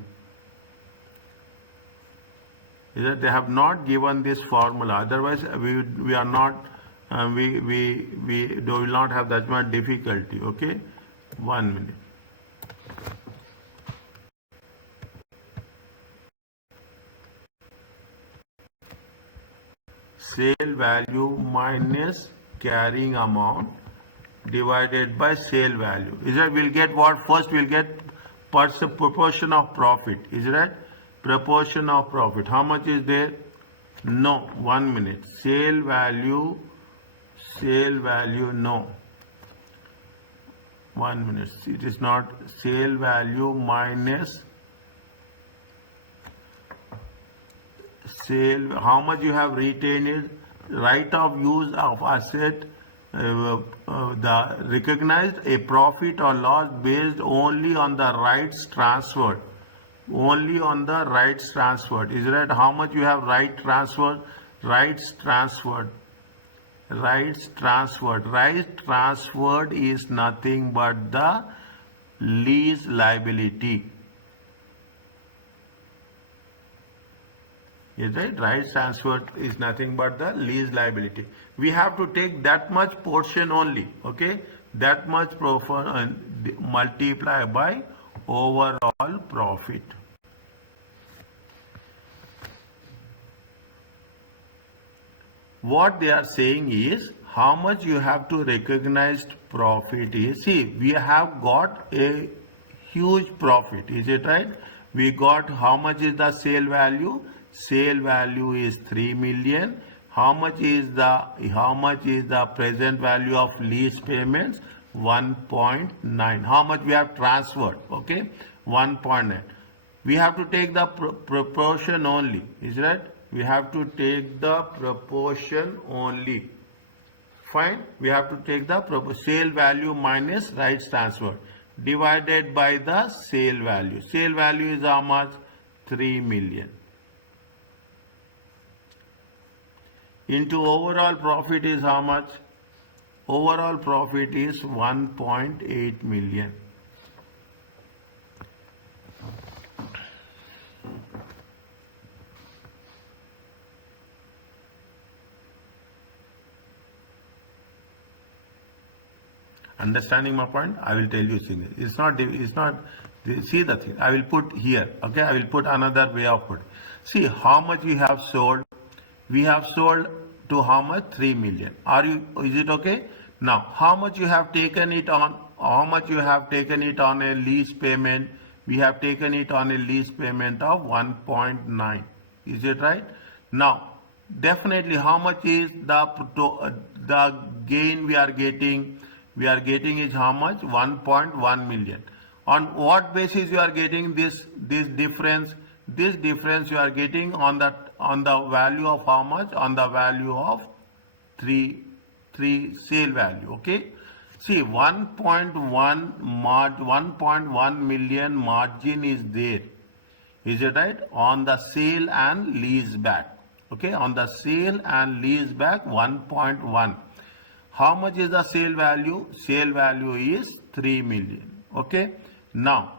Is that they have not given this formula? Otherwise, we are not we will not have that much difficulty. Okay, 1 minute. Sale value minus carrying amount divided by sale value. Is that we'll get what? First we'll get proportion of profit. Is that proportion of profit? How much is there? No, 1 minute. Sale value, no. 1 minute. It is not sale value minus sale. How much you have retained is right of use of asset. The recognized a profit or loss based only on the rights transferred. Only on the rights transferred. Is that how much you have rights transferred? Rights transferred. rights transferred. Rights transferred is nothing but the lease liability. Is right? Rights transferred is nothing but the lease liability. We have to take that much portion only. Okay, that much multiply by overall profit. What they are saying is how much you have to recognize profit is. See, we have got a huge profit. Is it right? We got how much is the sale value? Sale value is 3 million. How much is the present value of lease payments? 1.9. How much we have transferred? Okay, 1.9. We have to take the proportion only. Is right? We have to take the proportion only. Fine. We have to take the sale value minus rights transfer divided by the sale value. Sale value is how much? 3 million. Into overall profit is how much? Overall profit is 1.8 million. Understanding my point? I will tell you things. It's not, see the thing. I will put here. Okay, I will put another way of put. See how much we have sold. We have sold to how much? 3 million. Is it okay? Now, how much you have taken it on? How much you have taken it on a lease payment? We have taken it on a lease payment of 1.9. Is it right? Now, definitely, how much is the gain we are getting? We are getting is how much? 1.1 million. On what basis you are getting this difference? This difference you are getting on the value of how much? On the value of 3 sale value. Okay. See, 1.1 million margin is there. Is it right? On the sale and lease back. Okay. On the sale and lease back 1.1. How much is the sale value? Sale value is 3 million. Okay. Now,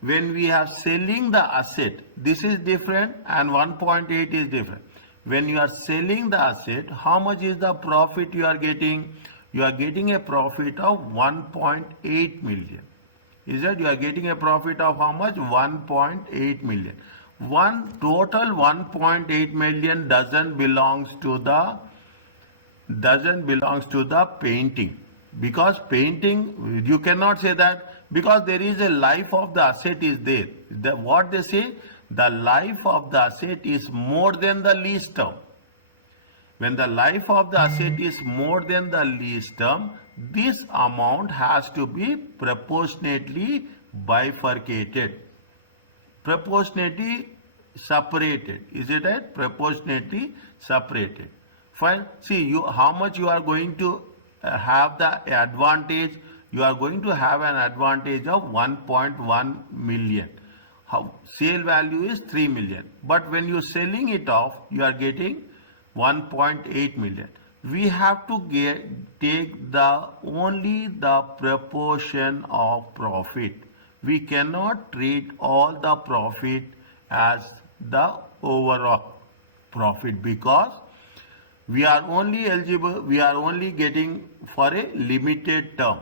when we are selling the asset, this is different and 1.8 is different. When you are selling the asset, how much is the profit you are getting? You are getting a profit of 1.8 million. Is that you are getting a profit of how much? 1.8 million. Total 1.8 million doesn't belongs to the painting, because painting you cannot say that, because there is a life of the asset is there. What they say, the life of the asset is more than the lease term. When the life of the asset is more than the lease term, this amount has to be proportionately bifurcated, proportionately separated. Is it right? Proportionately separated. Fine. See, how much you are going to have the advantage? You are going to have an advantage of 1.1 million. Sale value is 3 million. But when you are selling it off, you are getting 1.8 million. We have to take only the proportion of profit. We cannot treat all the profit as the overall profit, because we are only getting for a limited term,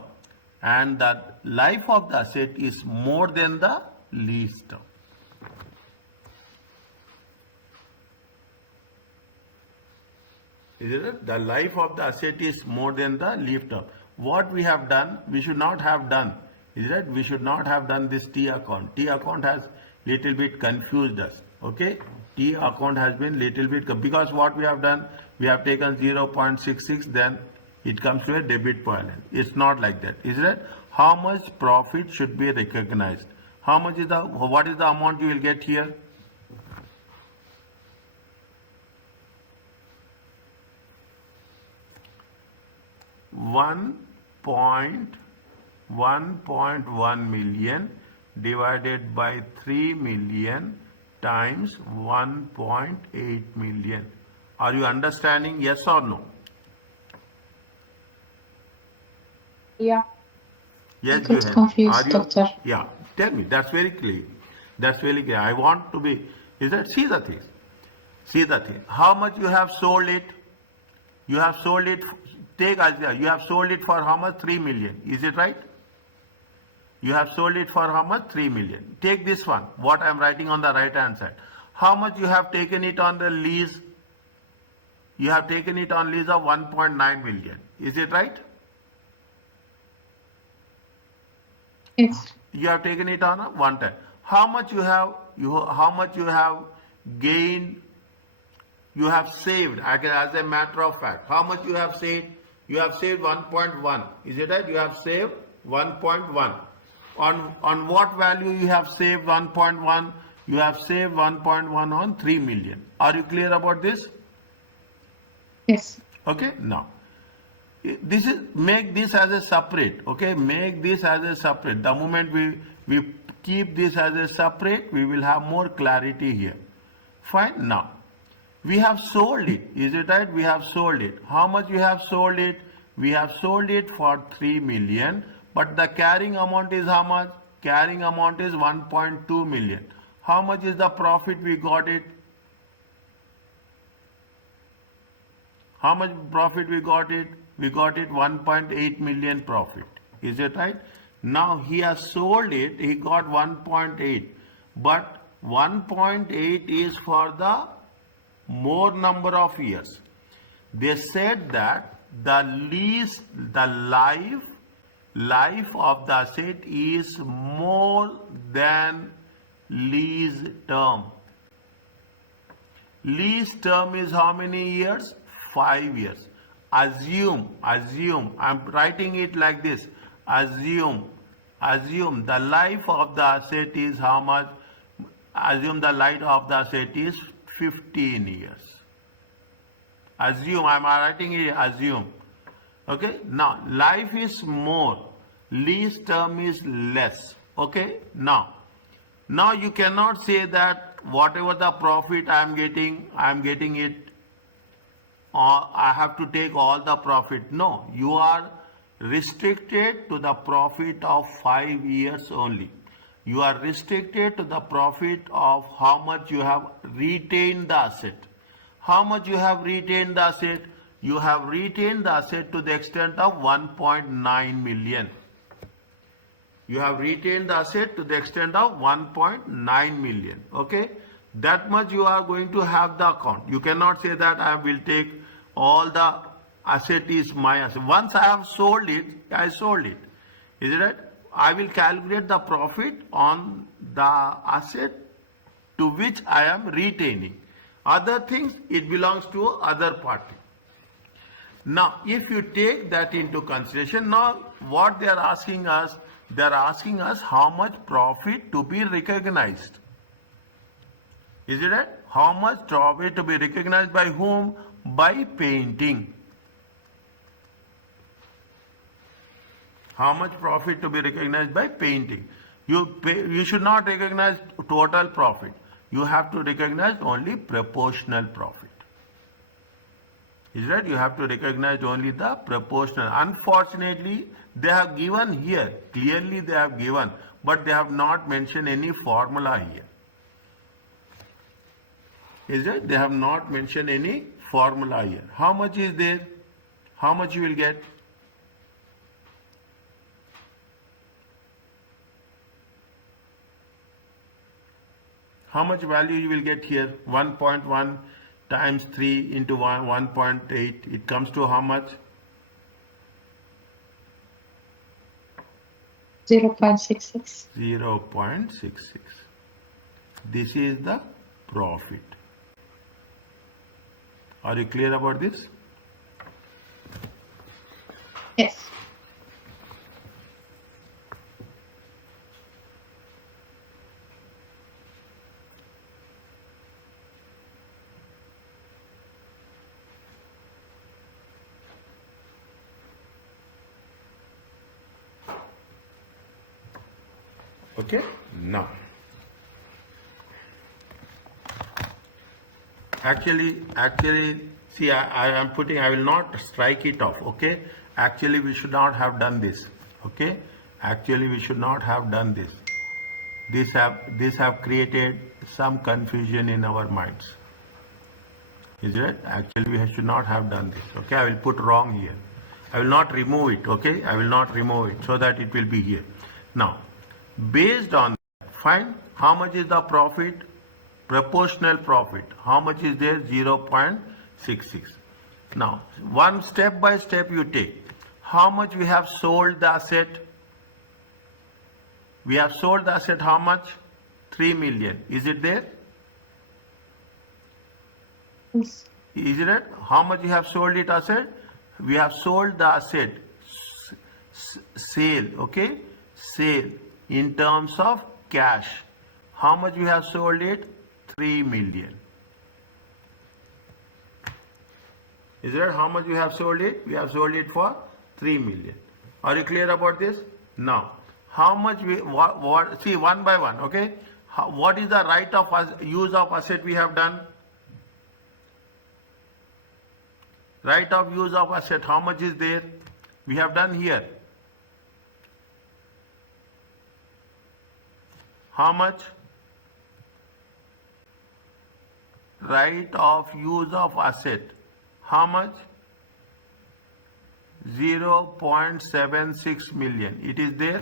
and the life of the asset is more than the lease term. Is it? The life of the asset is more than the lease term. What we have done, we should not have done. Is it? We should not have done this T account. T account has little bit confused us. Okay? T account has been little bit, because what we have done, we have taken 0.66, then it comes to a debit balance. It's not like that. Is it? How much profit should be recognized? What is the amount you will get here? 1.1 million divided by 3 million times 1.8 million. Are you understanding? Yes or no? Yeah, I Yes, got Juhan. Are confused, you? doctor. Yeah. Tell me. That's very clear. That's very clear. I want to be. Is that? See the thing. See the thing. How much you have sold it? You have sold it. Take idea. You have sold it for how much? 3 million. Is it right? You have sold it for how much? 3 million. Take this one. What I am writing on the right hand side. How much you have taken it on the lease? You have taken it on lease of 1.9 million. Is it right? Yes. You have taken it on a one time. How much you have? How much you have gained? You have saved. As a matter of fact, how much you have saved? You have saved 1.1. Is it right? You have saved 1.1. On what value you have saved 1.1? You have saved 1.1 on 3 million. Are you clear about this? Yes. Okay. Now, this is, make this as a separate. Okay, make this as a separate. The moment we keep this as a separate, we will have more clarity here. Fine. Now, we have sold it. Is it right? We have sold it. How much we have sold it? We have sold it for 3 million, but the carrying amount is how much? Carrying amount is 1.2 million. How much is the profit we got it? How much profit we got it? We got it 1.8 million profit. Is it right? Now he has sold it, he got 1.8. But 1.8 is for the more number of years. They said that the lease, the life of the asset is more than lease term. Lease term is how many years? 5 years. Assume, I'm writing it like this. Assume the life of the asset is how much? Assume the life of the asset is 15 years. Assume, I'm writing it, assume. Okay, now life is more, lease term is less. Okay, now you cannot say that whatever the profit I am getting it, or I have to take all the profit. No, you are restricted to the profit of 5 years only. You are restricted to the profit of how much you have retained the asset. How much you have retained the asset? You have retained the asset to the extent of 1.9 million. You have retained the asset to the extent of 1.9 million. Okay, that much you are going to have the account. You cannot say that I will take all the asset is my asset. Once I have sold it, I sold it. Is it right? I will calculate the profit on the asset to which I am retaining. Other things, it belongs to other party. Now, if you take that into consideration, now what they are asking us how much profit to be recognized. Is it right? How much profit to be recognized by whom? By painting. How much profit to be recognized by painting? You should not recognize total profit. You have to recognize only proportional profit. Is right? You have to recognize only the proportional. Unfortunately, they have given here, clearly they have given, but they have not mentioned any formula here. Is it? They have not mentioned any formula here. How much is there? How much you will get? How much value you will get here? 1.1 times 3 into 1.8. It comes to how much? 0.66. 0.66. This is the profit. Are you clear about this? Yes. Okay, now actually See, I am putting, I will not strike it off, okay? Actually, we should not have done this, okay? Actually, we should not have done this. This have created some confusion in our minds. Is it? Actually, we should not have done this, okay? I will put wrong here. I will not remove it, okay? I will not remove it so that it will be here. Now, based on that, find how much is the profit, proportional profit. How much is there? 0.66. Now, one step by step you take. How much we have sold the asset? We have sold the asset how much? 3 million. Is it there? Yes. Is it? How much you have sold it asset? We have sold the asset sale, okay? Sale in terms of cash. How much we have sold it? 3 million. Is it? How much we have sold it? We have sold it for 3 million. Are you clear about this? Now, how much we, what see one by one, okay? What is the right of use of asset we have done? Right of use of asset, how much is there? We have done here. How much? Right of use of asset. How much? 0.76 million. It is there.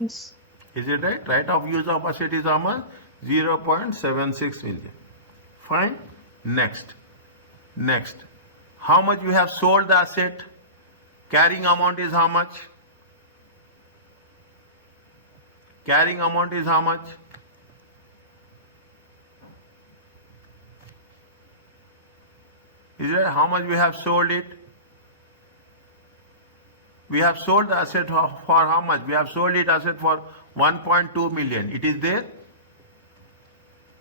Yes. Is it right? Right of use of asset is how much? 0.76 million. Fine. Next. Next. How much we have sold the asset? Carrying amount is how much? Carrying amount is how much? Is it how much we have sold it? We have sold the asset for how much? We have sold it asset for 1.2 million. It is there?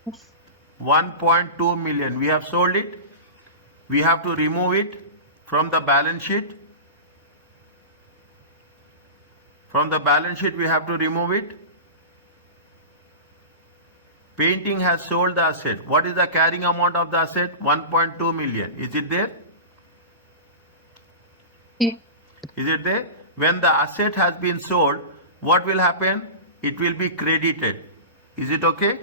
Yes. 1.2 million. We have sold it. We have to remove it from the balance sheet. From the balance sheet, we have to remove it. Painting has sold the asset. What is the carrying amount of the asset? 1.2 million. Is it there? Yeah. Is it there? When the asset has been sold, what will happen? It will be credited. Is it okay?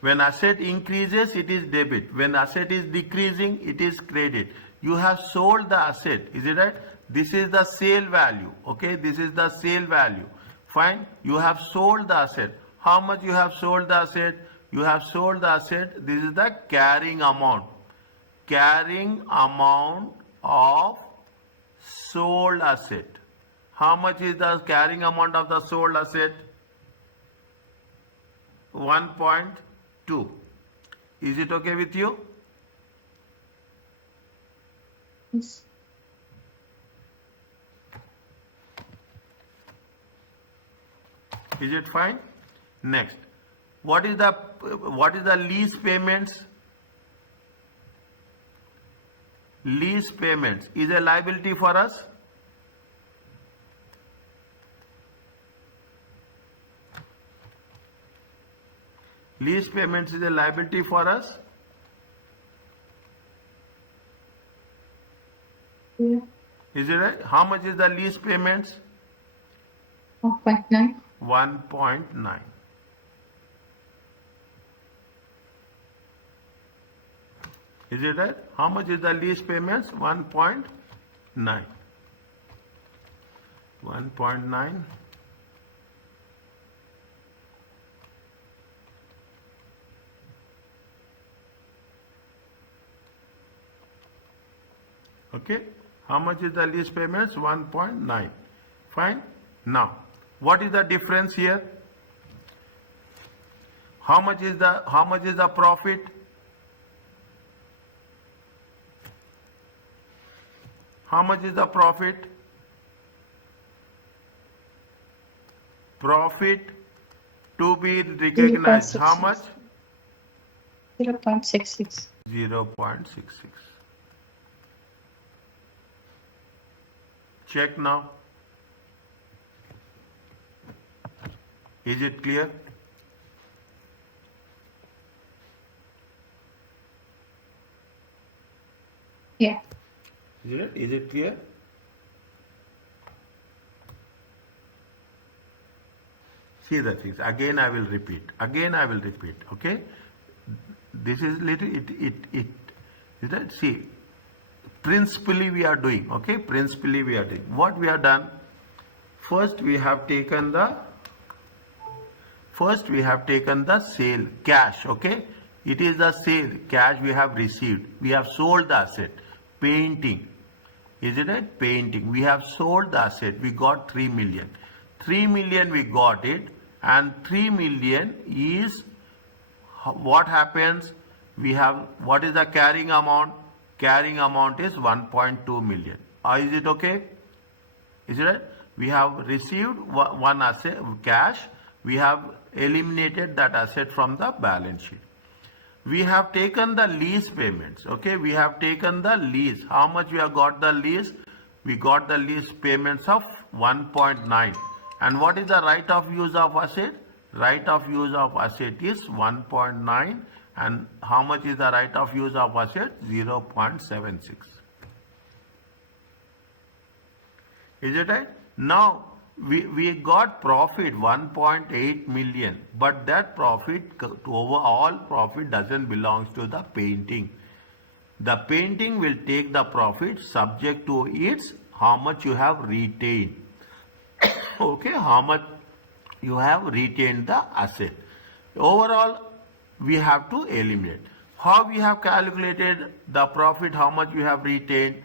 When asset increases, it is debit. When asset is decreasing, it is credit. You have sold the asset. Is it right? This is the sale value. Okay, this is the sale value. Fine. You have sold the asset. How much you have sold the asset? You have sold the asset. This is the carrying amount. Carrying amount of sold asset. How much is the carrying amount of the sold asset? 1.2. Is it okay with you? Yes. Is it fine? Next, what is the lease payments? Lease payments is a liability for us. Lease payments is a liability for us. Yeah. Is it right? How much is the lease payments? 1.9. 1.9. Is it right? How much is the lease payments? 1.9. 1.9. Okay. How much is the lease payments? 1.9. Fine. Now, what is the difference here? How much is the profit? How much is the profit? Profit to be recognized. How much? 0.66. 0.66. Check now. Is it clear? Yeah. Is it clear? See the things. Again I will repeat. Okay? This is little, is that, see, principally we are doing, okay? Principally we are doing. What we have done, first we have taken the sale, cash, okay? It is the sale, cash we have received. We have sold the asset. Painting, isn't it? Painting. We have sold the asset. We got 3 million. 3 million we got it, and 3 million is what happens? We have, what is the carrying amount? Carrying amount is 1.2 million. Is it okay? Is it right? We have received one asset, cash. We have eliminated that asset from the balance sheet. We have taken the lease payments. Okay, we have taken the lease. How much we have got the lease? We got the lease payments of 1.9. And what is the right of use of asset? Right of use of asset is 1.9. And how much is the right of use of asset? 0.76. Is it right? Now, we got profit 1.8 million, but that profit, overall profit doesn't belong to the painting. The painting will take the profit subject to its how much you have retained. Okay, how much you have retained the asset. Overall, we have to eliminate. How we have calculated the profit, how much you have retained?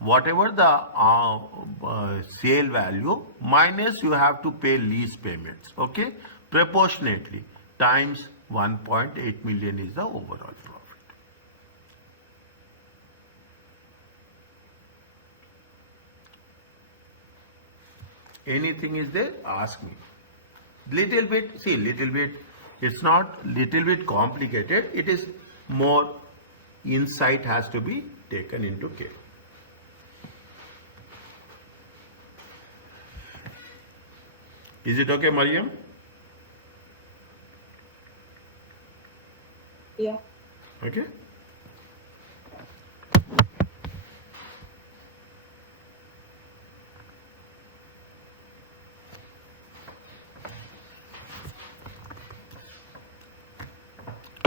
Whatever the sale value minus you have to pay lease payments, okay, proportionately, times 1.8 million is the overall profit. Anything is there? Ask me. Little bit, it's not little bit complicated, it is more insight has to be taken into care. Is it okay, Mariam? Yeah. Okay.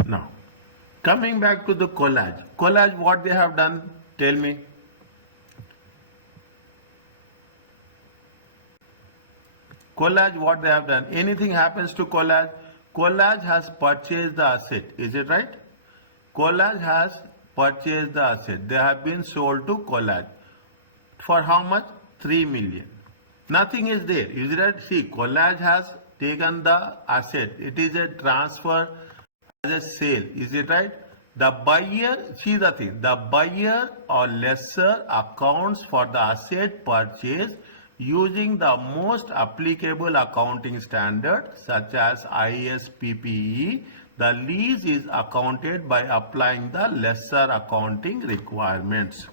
Now, coming back to the collage. Collage, what they have done? Tell me. Collage, what they have done? Anything happens to collage? Collage has purchased the asset. Is it right? Collage has purchased the asset. They have been sold to collage. For how much? 3 million. Nothing is there. Is it right? See, collage has taken the asset. It is a transfer as a sale. Is it right? The buyer, see the thing, the buyer or lessor accounts for the asset purchase using the most applicable accounting standard such as ISPPE. The lease is accounted by applying the lesser accounting requirements.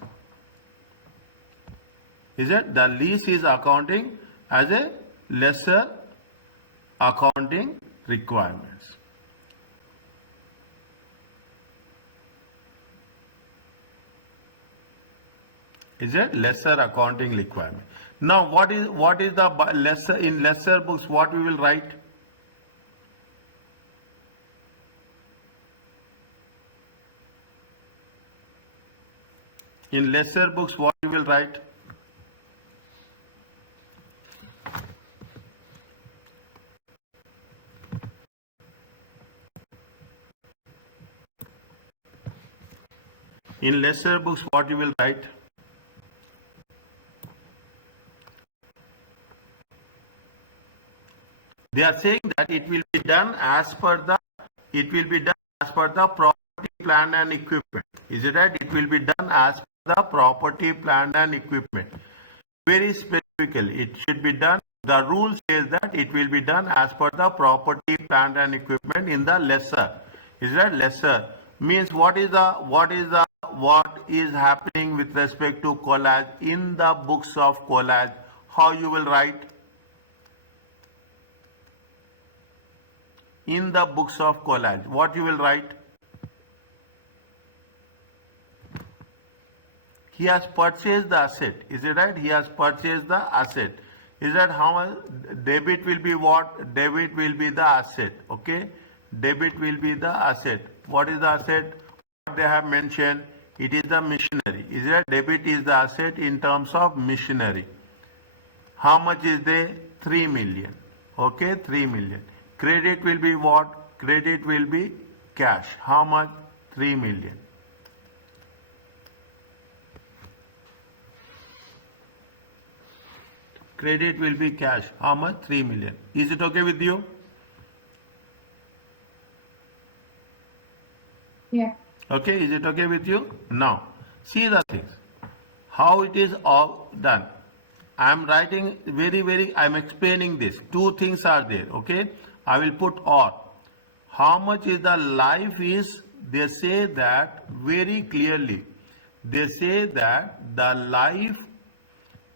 Is it? The lease is accounting as a lesser accounting requirements. Is it? Lesser accounting requirement. Now, what is the lesser in lesser books? What we will write? In lesser books, what we will write? In lesser books, what you will write? They are saying that it will be done as per the property, plant and equipment. Is it right? It will be done as per the property, plant and equipment. Very specifically, it should be done. The rule says that it will be done as per the property, plant and equipment in the lesser. Is that lesser? Means what is happening with respect to collage in the books of collage? How you will write? in the books of collage, what you will write? He has purchased the asset. Is it right? He has purchased the asset. Is that how much? Debit will be what? Debit will be the asset. Okay. Debit will be the asset. What is the asset? What they have mentioned? It is the machinery. Is it? Debit is the asset in terms of machinery. How much is there? 3 million. Okay. 3 million. Credit will be what? Credit will be cash. How much? 3 million. Credit will be cash. How much? 3 million. Is it okay with you? Yeah. Okay, is it okay with you? Now, see the things. How it is all done. I am writing I am explaining this. Two things are there. Okay, I will put or. How much is the life is? They say that very clearly. They say that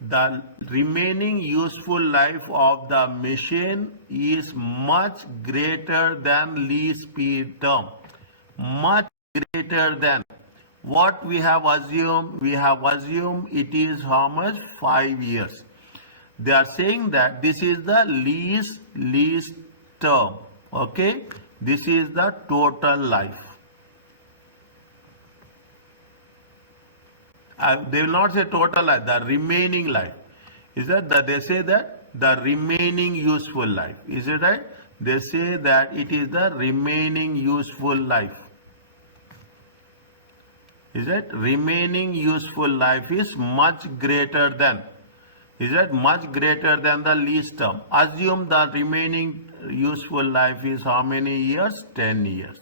the remaining useful life of the machine is much greater than lease period term. Much greater than. What we have assumed? We have assumed it is how much? 5 years. They are saying that this is the lease term. Okay. This is the total life. They will not say total life, the remaining life. Is that they say that the remaining useful life. Is it right? They say that it is the remaining useful life. Is that remaining useful life is much greater than. Is that much greater than the lease term? Assume the remaining useful life is how many years? 10 years.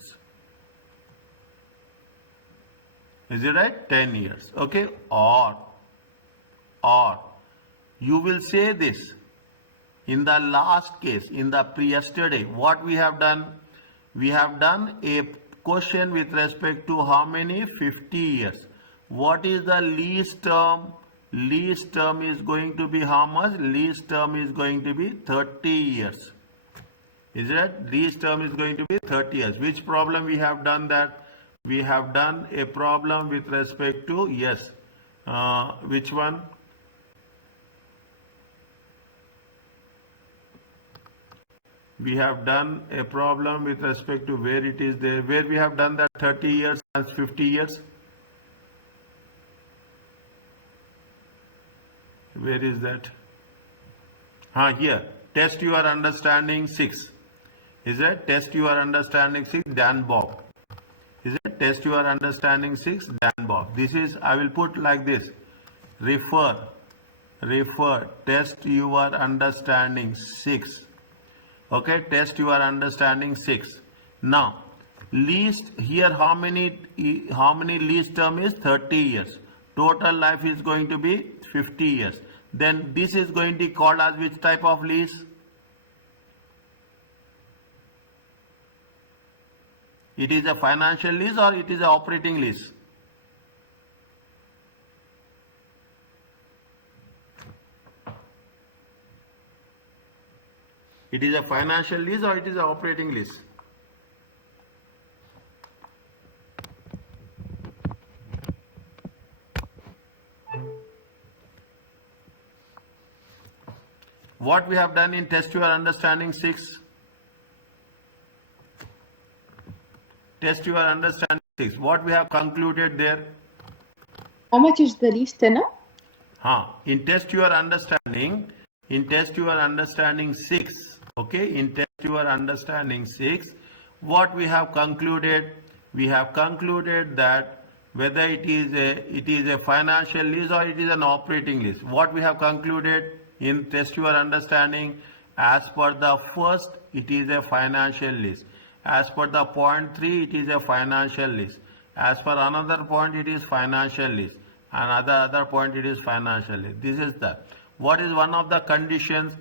Is it right? 10 years. Okay. Or you will say this in the last case, in the yesterday, what we have done? We have done a question with respect to how many? 50 years. What is the lease term? Lease term is going to be how much? Lease term is going to be 30 years. Is it? Lease term is going to be 30 years. Which problem we have done that? We have done a problem with respect to, yes, which one? We have done a problem with respect to where it is there, where we have done that 30 years and 50 years. Where is that? Here. Test your understanding 6. Is it? Test your understanding 6, Dan Bob. Is it? Test your understanding 6, Dan Bob. This is, I will put like this. Refer, test your understanding 6. Okay, test your understanding 6. Now, lease, here how many lease term is? 30 years. Total life is going to be 50 years. Then this is going to be called as which type of lease? It is a financial lease or it is an operating lease? It is a financial lease or it is an operating lease? What we have done in test your understanding 6? Test your understanding 6. What we have concluded there? How much is the lease tenor? In test your understanding 6. Okay, in test your understanding 6, what we have concluded? We have concluded that whether it is a financial lease or it is an operating lease. What we have concluded in test your understanding, as per the first, it is a financial lease. As per the point 3, it is a financial lease. As per another point, it is financial lease. Another point, it is financial lease. This is the, what is one of the conditions?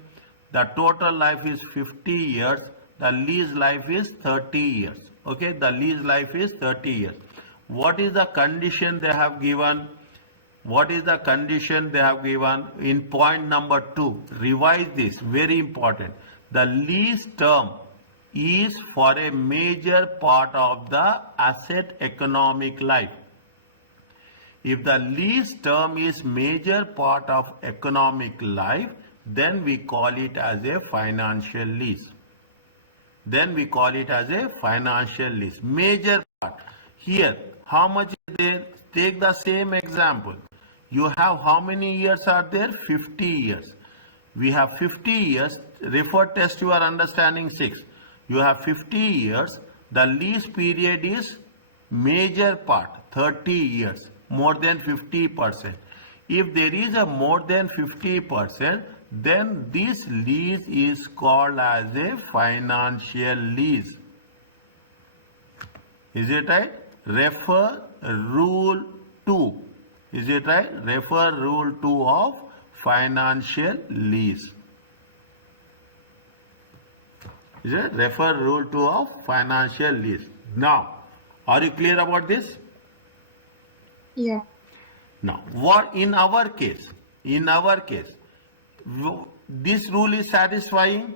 The total life is 50 years. The lease life is 30 years. Okay, the lease life is 30 years. What is the condition they have given? What is the condition they have given in point number 2? Revise this, very important. The lease term is for a major part of the asset economic life. If the lease term is major part of economic life, then we call it as a financial lease. Then we call it as a financial lease. Major part. Here, how much is there? Take the same example. You have how many years are there? 50 years. We have 50 years. Refer test your understanding 6. You have 50 years. The lease period is major part, 30 years, more than 50%. If there is a more than 50%, then this lease is called as a financial lease. Is it right? Refer rule 2. Is it right? Refer rule 2 of financial lease. Is it? Refer rule 2 of financial lease. Now, are you clear about this? Yeah. Now, what in our case, this rule is satisfying.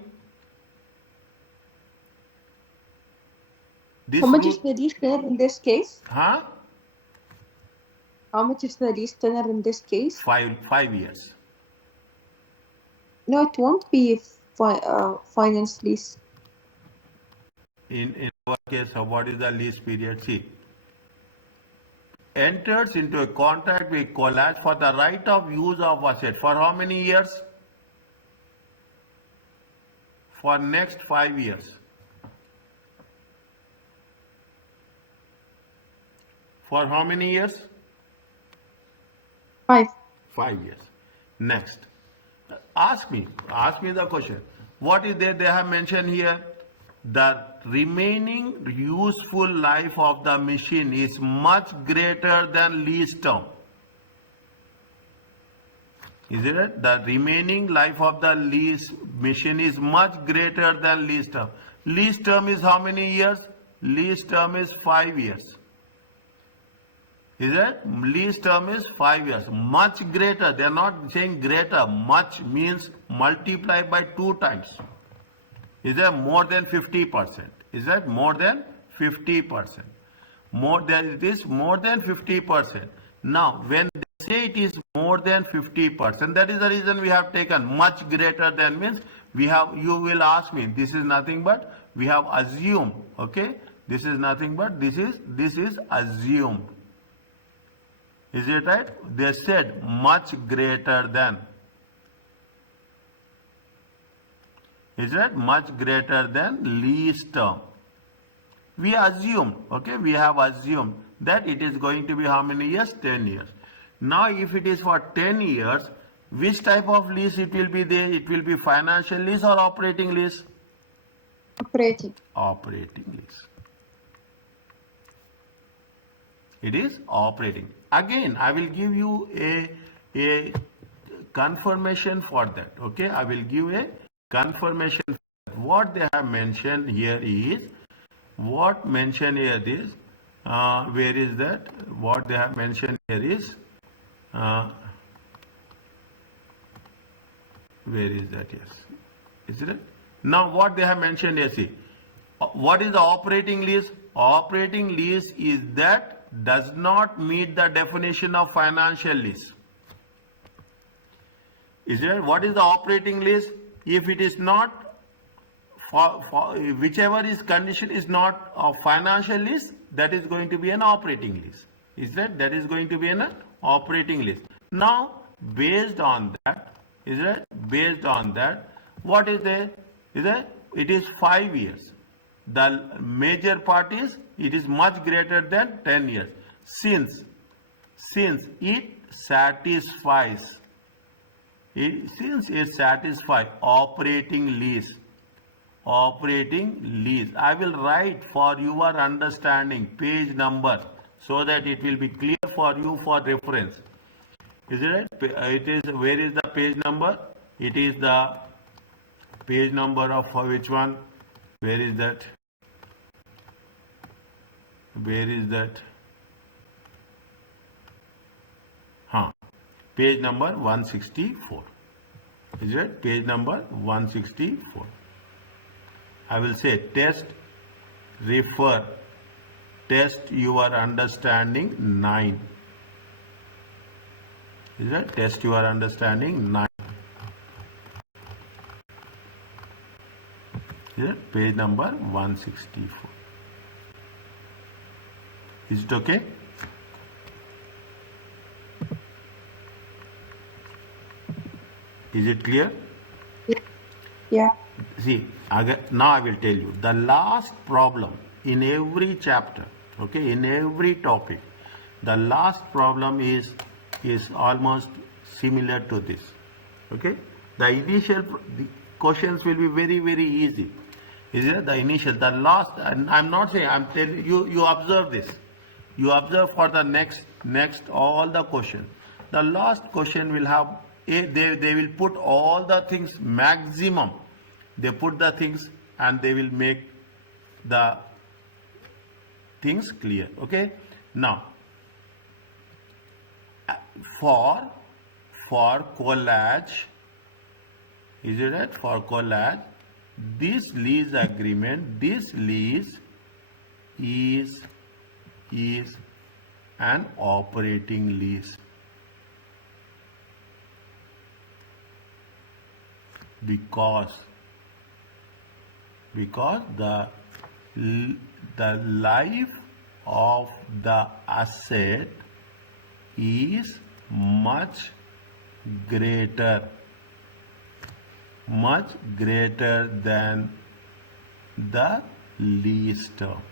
This How much rule, is the lease tenor in this case? huh? How much is the lease tenor in this case? 5 years. No, it won't be finance lease. In our case, what is the lease period? See, enters into a contract with collage for the right of use of asset. For how many years? For next 5 years. For how many years? 5. 5 years. Next. Ask me the question. What is there they have mentioned here? The remaining useful life of the machine is much greater than lease term. Is it right? The remaining life of the lease machine is much greater than lease term. Lease term is how many years? Lease term is 5 years. Is it? Lease term is 5 years. Much greater. They are not saying greater. Much means multiply by 2 times. Is that more than 50%? Is that more than 50%? More than it is more than 50%. Now, when they say it is more than 50%, that is the reason we have taken much greater than means we have. You will ask me. This is nothing but we have assumed. Okay, this is nothing but this is assumed. Is it right? They said much greater than. Is that much greater than lease term? We assume, okay, we have assumed that it is going to be how many years? 10 years. Now, if it is for 10 years, which type of lease it will be there? It will be financial lease or operating lease? Operating. Operating lease. It is operating. Again, I will give you a confirmation for that. Okay, I will give a confirmation. What they have mentioned here is what mentioned here is where is that? What they have mentioned here is where is that? Yes, is it? Now what they have mentioned here, see, what is the operating lease? Operating lease is that does not meet the definition of financial lease. Is it? What is the operating lease? If it is not for whichever is condition is not a financial lease, that is going to be an operating lease. Is that is going to be an operating lease. Now, based on that, is it? Based on that, what is there? Is that it is 5 years. The major part is it is much greater than 10 years. Since it satisfies. Since it satisfies operating lease, I will write for your understanding page number so that it will be clear for you for reference. Is it right? It is, where is the page number? It is the page number of which one? Where is that? Where is that? Page number 164. Is it? Page number 164. I will say test, refer, test your understanding 9. Is it? Test your understanding 9. Is it? Page number 164. Is it okay? Is it clear? Yeah. See, now I will tell you the last problem in every chapter, okay, in every topic, the last problem is almost similar to this, okay. The initial the questions will be very, very easy. Is it? The initial, the last, and I'm not saying, I'm telling you, you observe this. You observe for the next all the questions. The last question will have, they will put all the things maximum. They put the things and they will make the things clear. Okay. Now, for collage, is it right? For collage, this lease agreement, this lease is an operating lease. Because the life of the asset is much greater than the lease term.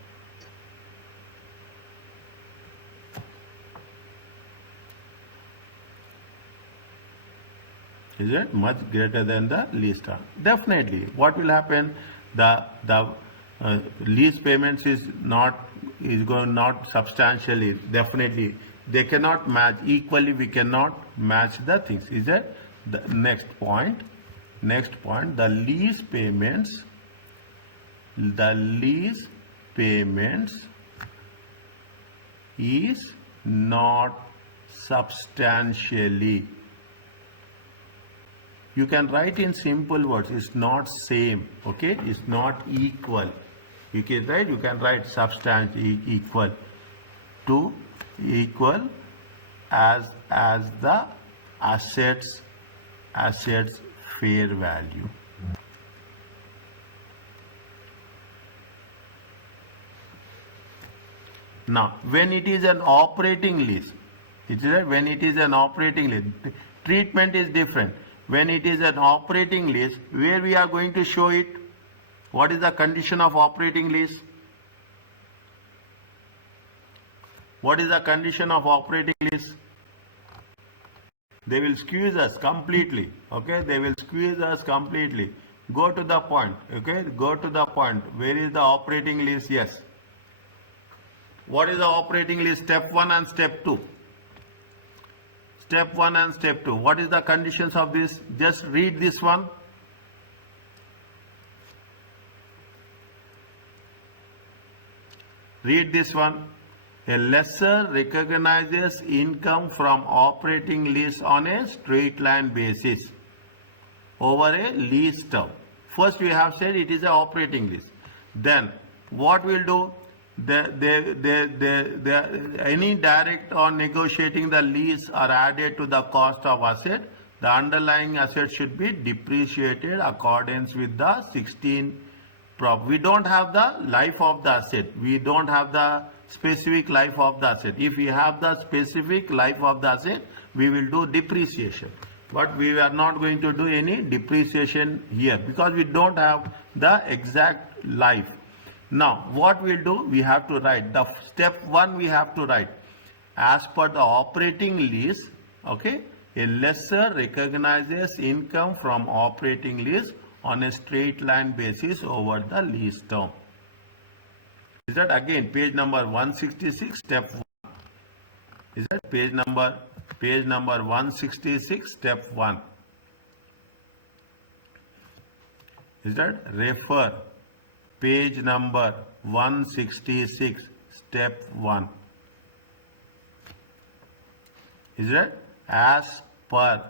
Is it? Much greater than the lease term. Definitely. What will happen? The lease payments is going not substantially. Definitely. They cannot match equally. We cannot match the things. Is it? The next point. The lease payments is not substantially. You can write in simple words. It's not same. Okay, it's not equal. You can write substantially equal as the assets fair value. Now, when it is an operating lease, when it is an operating lease, treatment is different. When it is an operating lease, where we are going to show it, what is the condition of operating lease? What is the condition of operating lease? They will squeeze us completely. Okay, they will squeeze us completely. Go to the point. Okay, go to the point. Where is the operating lease? Yes. What is the operating lease? Step 1 and step 2. Step 1 and step 2. What is the conditions of this? Just read this one. Read this one. A lessor recognizes income from operating lease on a straight line basis over a lease term. First we have said it is an operating lease. Then what we'll do? Any direct or negotiating the lease are added to the cost of asset. The underlying asset should be depreciated accordance with the 16 prop. We don't have the life of the asset. We don't have the specific life of the asset. If we have the specific life of the asset, we will do depreciation. But we are not going to do any depreciation here because we don't have the exact life. Now, what we'll do, we have to write the step 1. We have to write as per the operating lease. Okay, a lessor recognizes income from operating lease on a straight line basis over the lease term. Is that again page number 166, step 1? Is that page number 166, step 1? Is that refer? Page number 166, step 1. Is that as per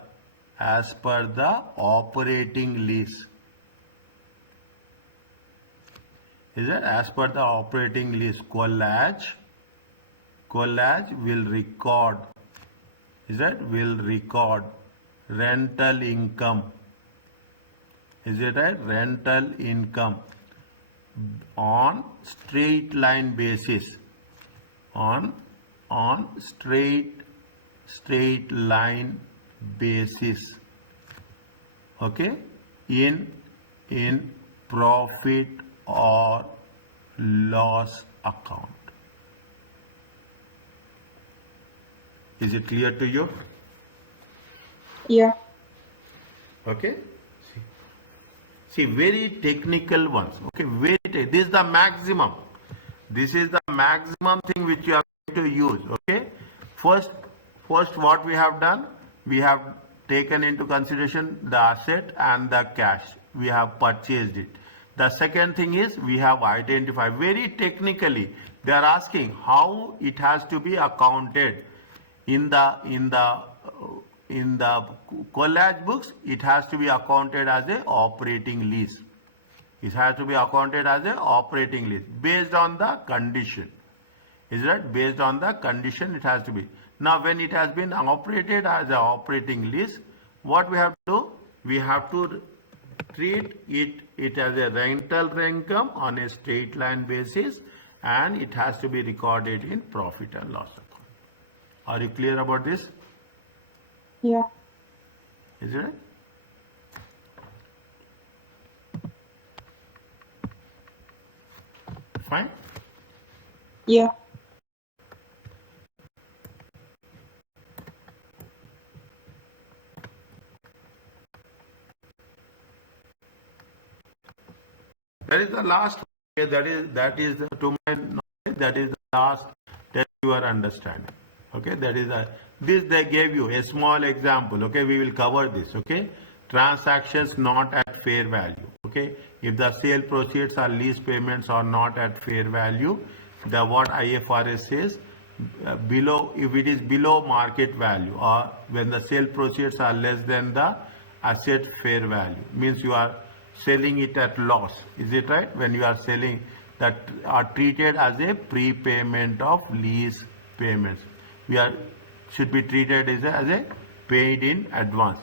the operating lease? Is that as per the operating lease, collage will record, is that will record rental income, is it right? Rental income on straight line basis, on straight line basis, okay, in profit or loss account. Is it clear to you? Yeah. Okay. See, very technical ones. Okay, this is the maximum. This is the maximum thing which you are going to use. Okay. First, what we have done, we have taken into consideration the asset and the cash. We have purchased it. The second thing is we have identified very technically. They are asking how it has to be accounted in the collage books. It has to be accounted as a operating lease. It has to be accounted as a operating lease based on the condition. Is that based on the condition it has to be. Now when it has been operated as an operating lease, what we have to do? We have to treat it as a rental income on a straight line basis, and it has to be recorded in profit and loss account. Are you clear about this? Yeah. Is it right? Fine? Yeah. That is the last. Okay, that is to my knowledge, that is the last that you are understanding. Okay, that is this they gave you a small example. Okay, we will cover this. Okay, transactions not at fair value. Okay, if the sale proceeds or lease payments are not at fair value, the what IFRS says, below, if it is below market value, or when the sale proceeds are less than the asset fair value, means you are selling it at loss. Is it right? When you are selling, that are treated as a prepayment of lease payments. We are should be treated as a paid in advance.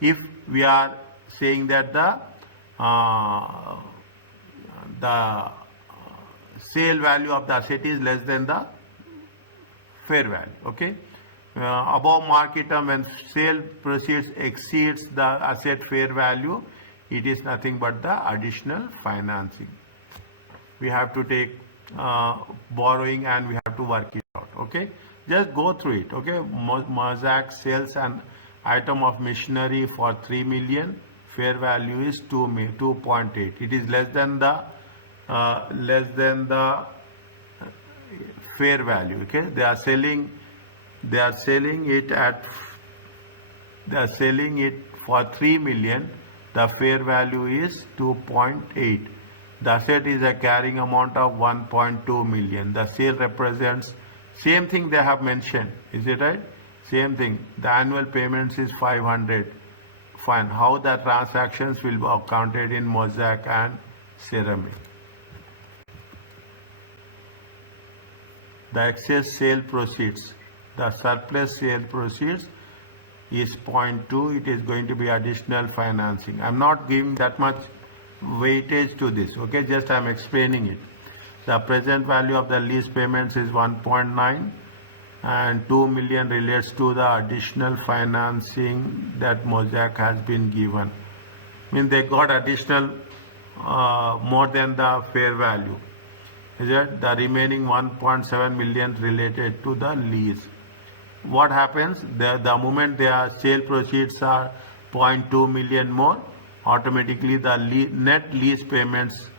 If we are saying that the sale value of the asset is less than the fair value. Okay, above market term, when sale proceeds exceeds the asset fair value, it is nothing but the additional financing. We have to take borrowing and we have to work it out. Okay, just go through it. Okay, Mosaic sells an item of machinery for 3 million. Fair value is 2.8. It is less than the fair value. Okay, they are selling it for 3 million. The fair value is 2.8. The asset is a carrying amount of 1.2 million. The sale represents, same thing they have mentioned. Is it right? Same thing. The annual payments is 500. Fine. How the transactions will be accounted in Mosaic and ceramic. The excess sale proceeds, the surplus sale proceeds is 0.2. It is going to be additional financing. I'm not giving that much weightage to this. Okay, just I'm explaining it. The present value of the lease payments is 1.9, and 2 million relates to the additional financing that Mosaic has been given. I mean, they got additional more than the fair value. Is that the remaining 1.7 million related to the lease? What happens? The moment their sale proceeds are 0.2 million more, automatically the net lease payments,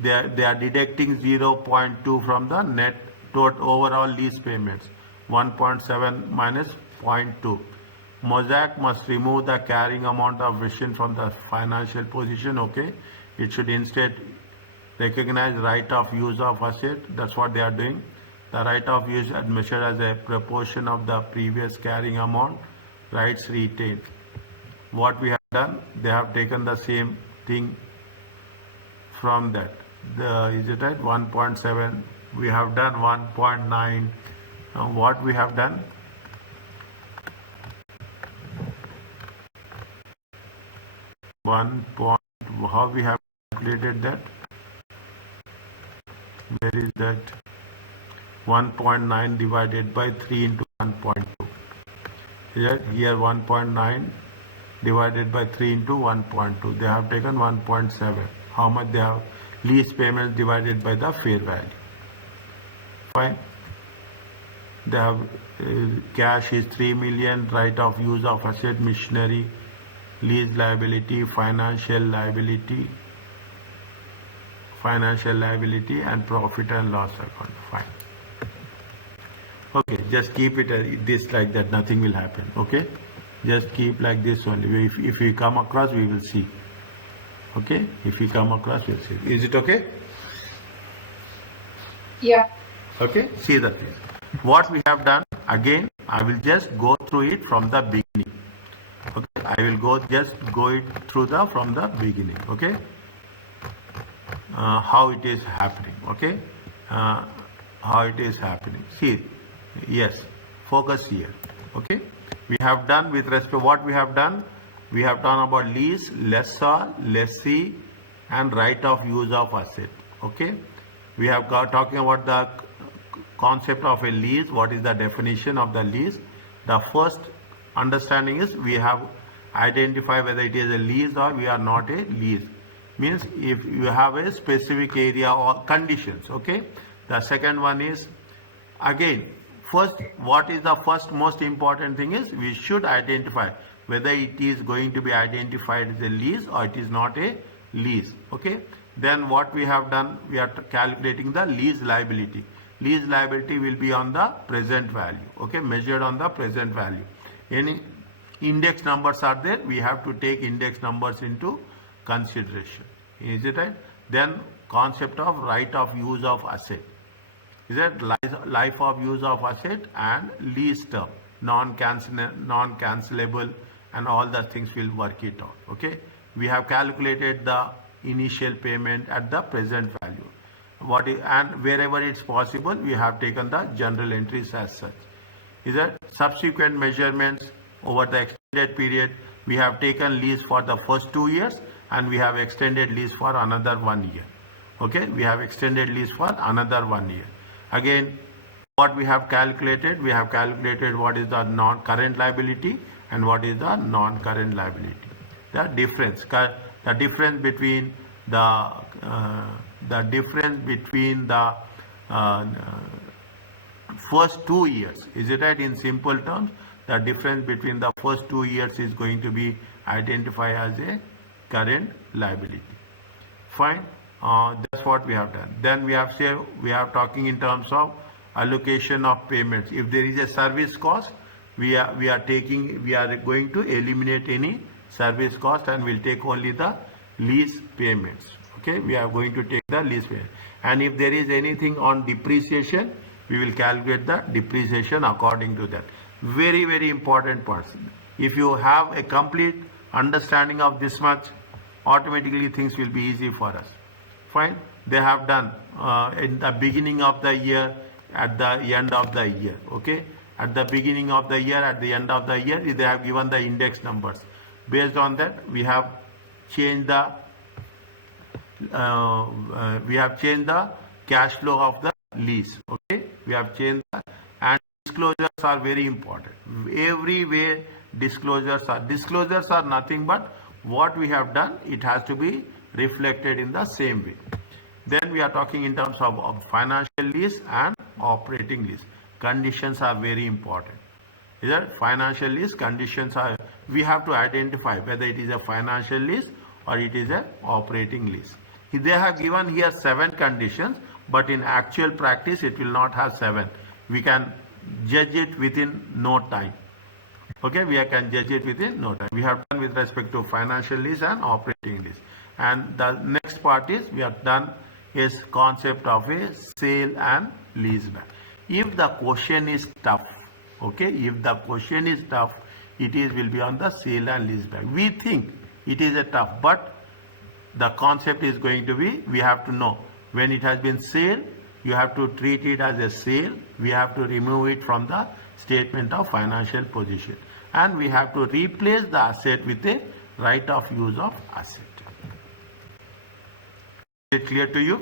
they are deducting 0.2 from the net total overall lease payments. 1.7 minus 0.2. Mosaic must remove the carrying amount of vision from the financial position. Okay, it should instead recognize right of use of asset. That's what they are doing. The right of use is measured as a proportion of the previous carrying amount. Rights retained. What we have done, they have taken the same thing from that. is it right? 1.7. We have done 1.9. What we have done? How we have calculated that? Where is that? 1.9 divided by 3 into 1.2. Here 1.9 divided by 3 into 1.2. They have taken 1.7. How much they have? Lease payments divided by the fair value. Fine. They have cash is 3 million, right of use of asset, machinery, lease liability, financial liability, and profit and loss account. Fine. Okay, just keep it this like that, nothing will happen. Okay, just keep like this only. If we come across, we will see. Okay, if we come across, we'll see. Is it okay? Yeah. Okay, see the thing. What we have done, again, I will just go through it from the beginning. Okay, I will just go it through from the beginning. Okay, how it is happening. Okay, how it is happening. See, yes, focus here. Okay, we have done with respect what we have done. We have done about lease, lessor, lessee, and right of use of asset. Okay, we have got talking about the concept of a lease. What is the definition of the lease? The first understanding is we have identified whether it is a lease or we are not a lease. Means if you have a specific area or conditions. Okay, the second one is, again, first, what is the first most important thing is we should identify whether it is going to be identified as a lease or it is not a lease. Okay, then what we have done, we are calculating the lease liability. Lease liability will be on the present value. Okay, measured on the present value. Any index numbers are there, we have to take index numbers into consideration. Is it right? Then concept of right of use of asset. Is that life of use of asset and lease term, non-cancelable, and all the things will work it out. Okay, we have calculated the initial payment at the present value. And wherever it's possible, we have taken the general entries as such. Is that subsequent measurements over the extended period, we have taken lease for the first 2 years and we have extended lease for another 1 year. Okay, we have extended lease for another 1 year. Again, what we have calculated what is the non-current liability and what is the non-current liability. The difference between the first 2 years. Is it right? In simple terms, the difference between the first 2 years is going to be identified as a current liability. Fine. That's what we have done. Then we have talking in terms of allocation of payments. If there is a service cost, we are going to eliminate any service cost and we'll take only the lease payments. Okay, we are going to take the lease payment. And if there is anything on depreciation, we will calculate the depreciation according to that. Very, very important part. If you have a complete understanding of this much, automatically things will be easy for us. Fine. They have done in the beginning of the year, at the end of the year. Okay, at the beginning of the year, at the end of the year, they have given the index numbers. Based on that, we have changed the cash flow of the lease. Okay, we have changed that, and disclosures are very important. Everywhere disclosures are nothing but what we have done. It has to be reflected in the same way. Then we are talking in terms of financial lease and operating lease. Conditions are very important. Is that financial lease conditions are, we have to identify whether it is a financial lease or it is a operating lease. They have given here 7 conditions, but in actual practice it will not have 7. We can judge it within no time. Okay, we can judge it within no time. We have done with respect to financial lease and operating lease. And the next part is we have done is concept of a sale and lease back. If the question is tough, okay, if the question is tough, it will be on the sale and lease back. We think it is a tough, but the concept is going to be, we have to know When it has been sale, you have to treat it as a sale. We have to remove it from the statement of financial position. And we have to replace the asset with a right of use of asset. Is it clear to you?